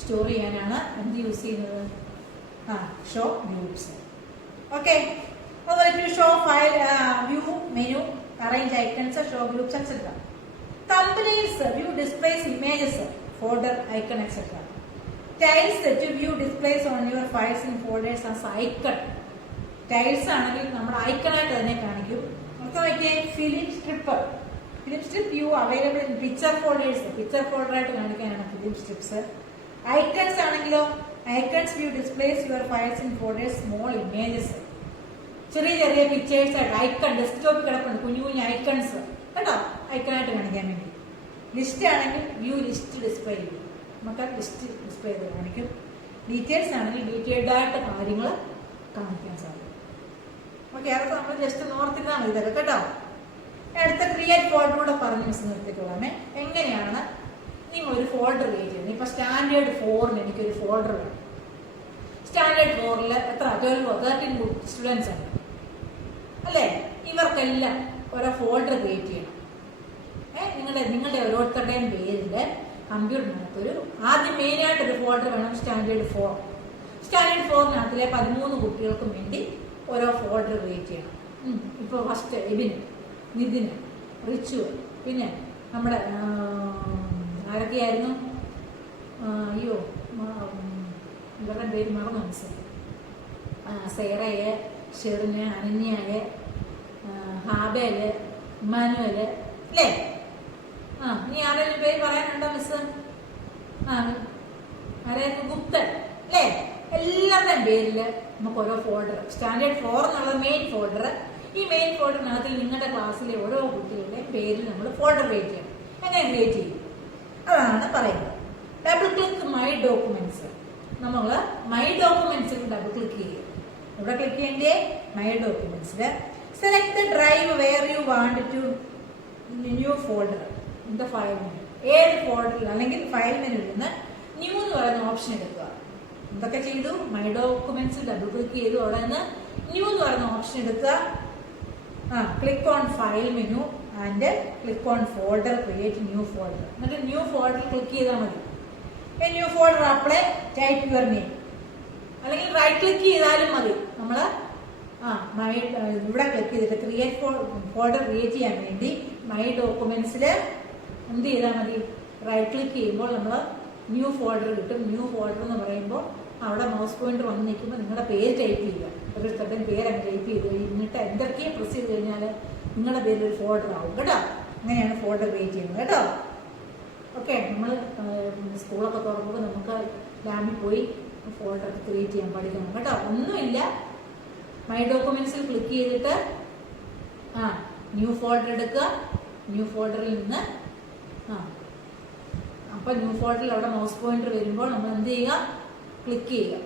സ്റ്റോർ ചെയ്യാനാണ് എന്ത് യൂസ് ചെയ്യുന്നത്, ഷോ ഗ്രൂപ്പ്സ്. ഓക്കെ, അതുപോലെ to show file, view menu, arrange icons, show groups etcetera. Thumbnails, view displays images, folder, icon etcetera. Tiles, to view displays on your files in folders as icon. Tiles ആണെങ്കിൽ നമ്മുടെ ഐക്കണായിട്ട് തന്നെ കാണിക്കും. Film strip view available in picture folders, picture ഫോൾഡറായിട്ട് കാണിക്കാനാണ് film strips. Icons ആണെങ്കിലോ, icons view displays your files in folders, small images, ചെറിയ ചെറിയ പിക്ചേഴ്സ് ആയിട്ട്. ഐക്കൺ ഡെസ്ക്ടോപ്പ് കിടപ്പുണ്ട്, കുഞ്ഞു ഐക്കൺസ് കേട്ടോ, ഐക്കണായിട്ട് കാണിക്കാൻ വേണ്ടി. ലിസ്റ്റ് ആണെങ്കിൽ വ്യൂ ലിസ്റ്റ് ഡിസ്പ്ലേ ചെയ്യും, നമുക്ക് ലിസ്റ്റ് ഡിസ്പ്ലേ ചെയ്ത് കാണിക്കും. ഡീറ്റെയിൽസ് ആണെങ്കിൽ ഡീറ്റെയിൽഡ് ആയിട്ട് കാര്യങ്ങൾ കാണിക്കാൻ സാധിക്കും. ഓക്കെ, അതൊക്കെ നമ്മൾ ജസ്റ്റ് നോർത്തിട്ടാണ് ഇതൊക്കെ കേട്ടോ. അടുത്ത ക്രിയേറ്റ് ഫോൾഡർ കൂടെ പറഞ്ഞ് മിസ് നിർത്തിക്കൊള്ളാമേ. എങ്ങനെയാണ് നിങ്ങൾ ഒരു ഫോൾഡർ ക്രിയേറ്റ് ചെയ്യുന്നത്. ഇപ്പൊ സ്റ്റാൻഡേർഡ് 4 എനിക്കൊരു ഫോൾഡർ വേണം. സ്റ്റാൻഡേർഡ് 4 എത്ര 13 സ്റ്റുഡൻസ് ഉണ്ട് അല്ലേ. ഇവർക്കെല്ലാം ഓരോ ഫോൾഡർ ക്രിയേറ്റ് ചെയ്യണം. നിങ്ങളുടെ ഓരോരുത്തരുടെയും പേരില് കമ്പ്യൂട്ടറിനകത്തൊരു ആദ്യം മെയിനായിട്ടൊരു ഫോൾഡർ വേണം, സ്റ്റാൻഡേർഡ് 4. സ്റ്റാൻഡേർഡ് 4-നകത്തിലെ 13 കുട്ടികൾക്കും വേണ്ടി ഓരോ ഫോൾഡർ ക്രിയേറ്റ് ചെയ്യണം. ഇപ്പൊ ഫസ്റ്റ് എബിന്, നിതിന്, റിച്ചു, പിന്നെ നമ്മുടെ ആരൊക്കെയായിരുന്നു, അയ്യോ ഇവരുടെ പേര് മറന്നു മനസ്സിലായി, സേറയെ, ഷെറിന്, അനന്യയെ, ഹാബേല്, ഇമ്മാനുവല് അല്ലേ. ഇനി ആരെങ്കിലും പേര് പറയാനുണ്ടോ മിസ്? ആരായിരുന്നു, ഗുപ്തൻ അല്ലേ. എല്ലാവരുടെയും പേരില് നമുക്ക് ഓരോ ഫോൾഡർ, സ്റ്റാൻഡേർഡ് 4 എന്നുള്ള മെയിൻ ഫോൾഡർ. ഈ മെയിൻ ഫോൾഡറിനകത്ത് നിങ്ങളുടെ ക്ലാസ്സിലെ ഓരോ കുട്ടികളുടെയും പേരിൽ നമ്മൾ ഫോൾഡർ ക്രിയേറ്റ് ചെയ്യണം. എങ്ങനെ ക്രിയേറ്റ് ചെയ്യും അതാണ് പറയുന്നത്. Double click my documents. നമ്മൾ മൈ ഡോക്യുമെന്റ്സിൽ ഡബിൾ ക്ലിക്ക് ചെയ്യും. ഇവിടെ ക്ലിക്ക് ചെയ്യേണ്ടേ മൈ ഡോക്യുമെന്റ്സിൽ. Select the drive where you want to new folder in the file menu. ഏത് ഫോൾഡറിൽ അല്ലെങ്കിൽ ഫയൽ മെനുവിൽ നിന്ന് ന്യൂ എന്ന് പറയുന്ന ഓപ്ഷൻ എടുക്കുക. എന്തൊക്കെ ചെയ്തു, മൈ ഡോക്യുമെന്റ്സിൽ ഡബിൾ ക്ലിക്ക് ചെയ്തു, അവിടെ നിന്ന് ന്യൂ എന്ന് പറയുന്ന ഓപ്ഷൻ എടുക്കുക. Click on file menu and click on folder, create new folder. എന്നിട്ട് ന്യൂ ഫോൾഡർ ക്ലിക്ക് ചെയ്താൽ മതി. New folder apply, type your name. അല്ലെങ്കിൽ റൈറ്റ് ക്ലിക്ക് ചെയ്താലും മതി. നമ്മള് മൈ ഇവിടെ ക്ലിക്ക് ചെയ്തിട്ട് ക്രിയേറ്റ് ഫോൾഡർ ക്രിയേറ്റ് ചെയ്യാൻ വേണ്ടി മൈ ഡോക്യുമെന്റ്സിൽ എന്ത് ചെയ്താൽ മതി, റൈറ്റ് ക്ലിക്ക് ചെയ്യുമ്പോൾ നമ്മൾ ന്യൂ ഫോൾഡർ കിട്ടും. ന്യൂ ഫോൾഡർ എന്ന് പറയുമ്പോൾ അവിടെ മൗസ് പോയിന്റർ വന്ന് നിൽക്കുമ്പോൾ നിങ്ങളുടെ പേര് ടൈപ്പ് ചെയ്യുക. ഓരോരുത്തരുടെയും പേര് അങ്ങ് ടൈപ്പ് ചെയ്ത് കഴിഞ്ഞിട്ട് എന്തൊക്കെ പ്രസ് ചെയ്ത് കഴിഞ്ഞാൽ നിങ്ങളുടെ പേരിൽ ഒരു ഫോൾഡർ ആവും കേട്ടോ. അങ്ങനെയാണ് ഫോൾഡർ ക്രിയേറ്റ് ചെയ്യുന്നത് കേട്ടോ. ഓക്കെ, നമ്മൾ സ്കൂളൊക്കെ തുറക്കുമ്പോൾ നമുക്ക് ലാബിൽ പോയി ഫോൾഡർ ക്രിയേറ്റ് ചെയ്യാൻ പഠിക്കണം കേട്ടോ. ഒന്നുമില്ല, മൈ ഡോക്യുമെന്റ്സിൽ ക്ലിക്ക് ചെയ്തിട്ട് ന്യൂ ഫോൾഡർ എടുക്കുക. ന്യൂ ഫോൾഡറിൽ നിന്ന് അപ്പൊ ന്യൂ ഫോൾഡറിൽ അവിടെ മൗസ് പോയിന്റർ വരുമ്പോൾ നമ്മൾ എന്ത് ചെയ്യുക, ക്ലിക്ക് ചെയ്യുക.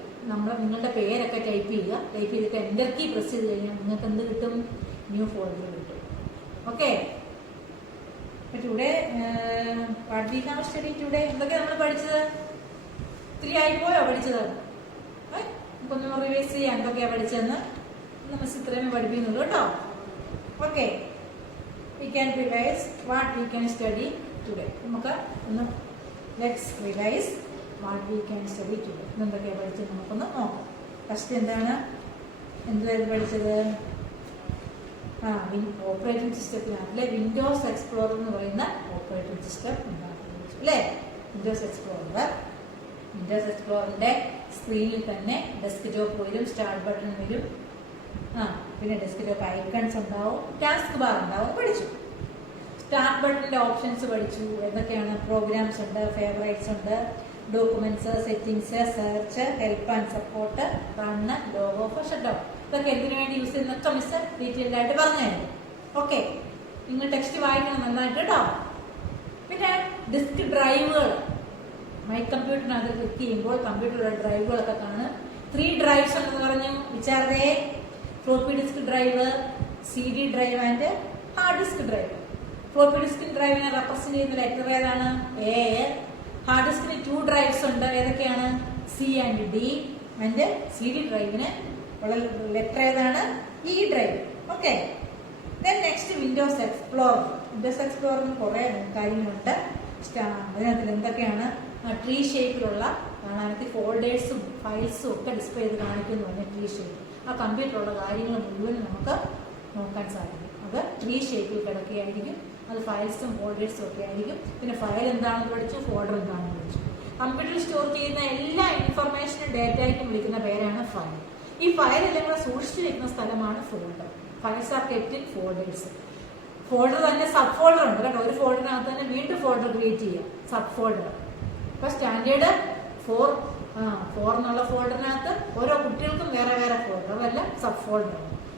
നിങ്ങളുടെ പേരൊക്കെ ടൈപ്പ് ചെയ്യുക. ടൈപ്പ് ചെയ്തിട്ട് എൻ്റർ കീ പ്രസ് ചെയ്ത് കഴിഞ്ഞാൽ നിങ്ങൾക്ക് എന്ത് കിട്ടും, ന്യൂ ഫോൾഡർ കിട്ടും. Okay, today what we have study today എന്തൊക്കെ നമ്മൾ പഠിച്ചത്? ഇത്തിരി ആയിപ്പോയോ പഠിച്ചത്? നമുക്കൊന്ന് റിവൈസ് ചെയ്യാം എന്തൊക്കെയാ പഠിച്ചതെന്ന്. നമ്മൾ ഇത്രയും പഠിപ്പിക്കുന്നുള്ളൂ കേട്ടോ. Okay, we can revise what we can study today. നമുക്ക് ഒന്ന് let's revise what we can study today. എന്തൊക്കെയാണ് പഠിച്ചത് നമുക്കൊന്ന് നോക്കാം. ഫസ്റ്റ് എന്താണ് പഠിച്ചത്? ഓപ്പറേറ്റിംഗ് സിസ്റ്റത്തിനാണല്ലേ വിൻഡോസ് എക്സ്പ്ലോറർ എന്ന് പറയുന്ന ഓപ്പറേറ്റിംഗ് സിസ്റ്റം ഉണ്ടാക്കുന്നത് അല്ലേ. വിൻഡോസ് എക്സ്പ്ലോറിന്റെ സ്ക്രീനിൽ തന്നെ ഡെസ്ക്ടോപ്പ് വരും, സ്റ്റാർട്ട് ബട്ടൺ വരും, പിന്നെ ഡെസ്ക്ടോപ്പ് ഐക്കൺസ് ഉണ്ടാവും, ടാസ്ക് ബാർ ഉണ്ടാവും. പഠിച്ചു. സ്റ്റാർട്ട് ബട്ടണിന്റെ ഓപ്ഷൻസ് പഠിച്ചു. എന്തൊക്കെയാണ്? പ്രോഗ്രാംസ് ഉണ്ട്, ഫേവറേറ്റ്സ് ഉണ്ട്, documents, settings, search, help and support, run, log of, shut down. ഇതൊക്കെ എന്തിനു വേണ്ടി യൂസ് ചെയ്യുന്നൊക്കെ മിസ് ഡീറ്റെയിൽഡ് ആയിട്ട് പറഞ്ഞു തരും. ഓക്കെ, നിങ്ങൾ ടെക്സ്റ്റ് വായിക്കണം നന്നായിട്ട് കേട്ടോ. പിന്നെ ഡിസ്ക് ഡ്രൈവുകൾ, മൈ കമ്പ്യൂട്ടറിനകത്ത് ക്ലിക്ക് ചെയ്യുമ്പോൾ കമ്പ്യൂട്ടറിലുള്ള ഡ്രൈവുകളൊക്കെ കാണും. 3 ഡ്രൈവ്സ് ഉണ്ടെന്ന് പറഞ്ഞു. വിചാരതേ floppy disk drive, CD drive and hard disk drive. Floppy disk ഡ്രൈവിനെ റെപ്രസെന്റ് ചെയ്യുന്ന ലെറ്റർ ഏതാണ്? എ. ഹാർഡ് ഡിസ്കിന് 2 ഡ്രൈവ്സ് ഉണ്ട്. ഏതൊക്കെയാണ്? C and D. And CD ഡ്രൈവിന് ഉള്ള ലെറ്റർ ഏതാണ്? E drive. Okay, next Windows Explorer. Windows എക്സ്പ്ലോറിന് കുറെ കാര്യങ്ങളുണ്ട്. അതിനകത്ത് എന്തൊക്കെയാണ്? ട്രീ ഷേപ്പിലുള്ള കാണാനത്തിൽ ഫോൾഡേഴ്സും ഫയൽസും ഒക്കെ ഡിസ്പ്ലേ ചെയ്ത് കാണിക്കുന്നു. പറഞ്ഞ ട്രീ ഷേപ്പ് ആ കമ്പ്യൂട്ടറിലുള്ള കാര്യങ്ങൾ മുഴുവൻ നമുക്ക് നോക്കാൻ സാധിക്കും. അത് ട്രീ ഷേപ്പിൽ കിടക്കുകയായിരിക്കും. അത് ഫയൽസും ഫോൾഡേഴ്സും ഒക്കെ ആയിരിക്കും. പിന്നെ ഫയൽ എന്താണെന്ന് പഠിച്ചു, ഫോൾഡർ എന്താണെന്ന് പഠിച്ചു. കമ്പ്യൂട്ടറിൽ സ്റ്റോർ ചെയ്യുന്ന എല്ലാ ഇൻഫർമേഷനും ഡേറ്റയ്ക്കും വിളിക്കുന്ന പേരാണ് ഫയൽ. ഈ ഫയൽ എല്ലാം കൂടെ സൂക്ഷിച്ചു വെക്കുന്ന സ്ഥലമാണ് folder. Files R kept in folders. Folder തന്നെ സബ് ഫോൾഡർ ഉണ്ട് കേട്ടോ. ഒരു ഫോൾഡറിനകത്ത് തന്നെ വീണ്ടും ഫോൾഡർ ക്രിയേറ്റ് ചെയ്യാം, സബ് ഫോൾഡർ. ഇപ്പൊ സ്റ്റാൻഡേർഡ് 4 എന്നുള്ള ഫോൾഡറിനകത്ത് ഓരോ കുട്ടികൾക്കും വേറെ വേറെ ഫോൾഡർ, അതെല്ലാം സബ് ഫോൾഡർ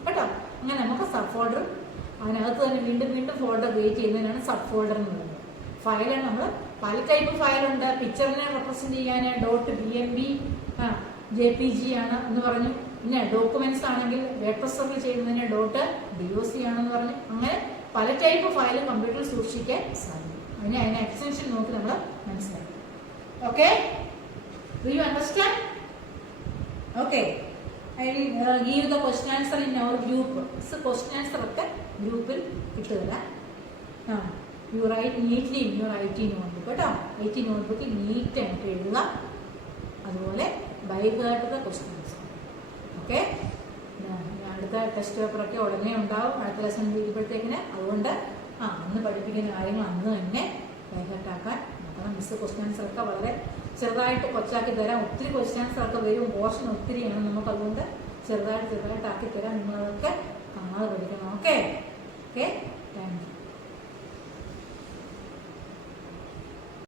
കേട്ടോ. അങ്ങനെ നമുക്ക് സബ് ഫോൾഡർ അതിനകത്ത് തന്നെ വീണ്ടും വീണ്ടും ഫോൾഡർ ക്രിയേറ്റ് ചെയ്യുന്നതിനാണ് സബ് ഫോൾഡർ എന്ന് പറയുന്നത്. ഫയലാണ് നമ്മൾ പല ടൈപ്പ് ഫയലുണ്ട്. പിക്ചറിനെ റെപ്രസെന്റ് ചെയ്യാൻ .bmb, JPG ആണ് എന്ന് പറഞ്ഞു. പിന്നെ ഡോക്യുമെന്റ്സ് ആണെങ്കിൽ വേർഡ് പ്രോസസറിൽ ചെയ്യുന്നതിന് .doc ആണെന്ന് പറഞ്ഞു. അങ്ങനെ പല ടൈപ്പ് ഫയൽ കമ്പ്യൂട്ടറിൽ സൂക്ഷിക്കാൻ സാധിക്കും. അതിനെ എക്സ്റ്റൻഷൻ നോക്കി നമ്മൾ മനസ്സിലാക്കും. Okay, do you understand? Okay, I will give the question answer in our group. So question answer ഒക്കെ ഗ്രൂപ്പിൽ കിട്ടുകയില്ല. You write neatly in your IT notebook കേട്ടോ. IT നോട്ട്ബുക്കിൽ നീറ്റ് ആയിട്ട് എഴുതുക. അതുപോലെ ബൈഹാർട്ട് ക്വസ്റ്റ്യൻ ആൻസർ. ഓക്കെ, അടുത്ത ടെസ്റ്റ് പേപ്പറൊക്കെ ഉടനെ ഉണ്ടാവും. അടുത്ത ലെസൺ ചെയ്യുമ്പോഴത്തേക്കിന് അതുകൊണ്ട് അന്ന് പഠിപ്പിക്കുന്ന കാര്യങ്ങൾ അന്ന് തന്നെ ബൈഹാർട്ടാക്കാൻ. മിസ് ക്വസ്റ്റ്യൻ ആൻസർ ഒക്കെ വളരെ ചെറുതായിട്ട് കൊച്ചാക്കി തരാം. ഒത്തിരി ക്വസ്റ്റ്യൻ ആൻസർ ഒക്കെ വരും. പോർഷൻ ഒത്തിരിയാണ് നമുക്ക്. അതുകൊണ്ട് ചെറുതായിട്ട് ആക്കി തരാം. നിങ്ങളതൊക്കെ കാണാതെ പഠിക്കണം. Okay, thank you.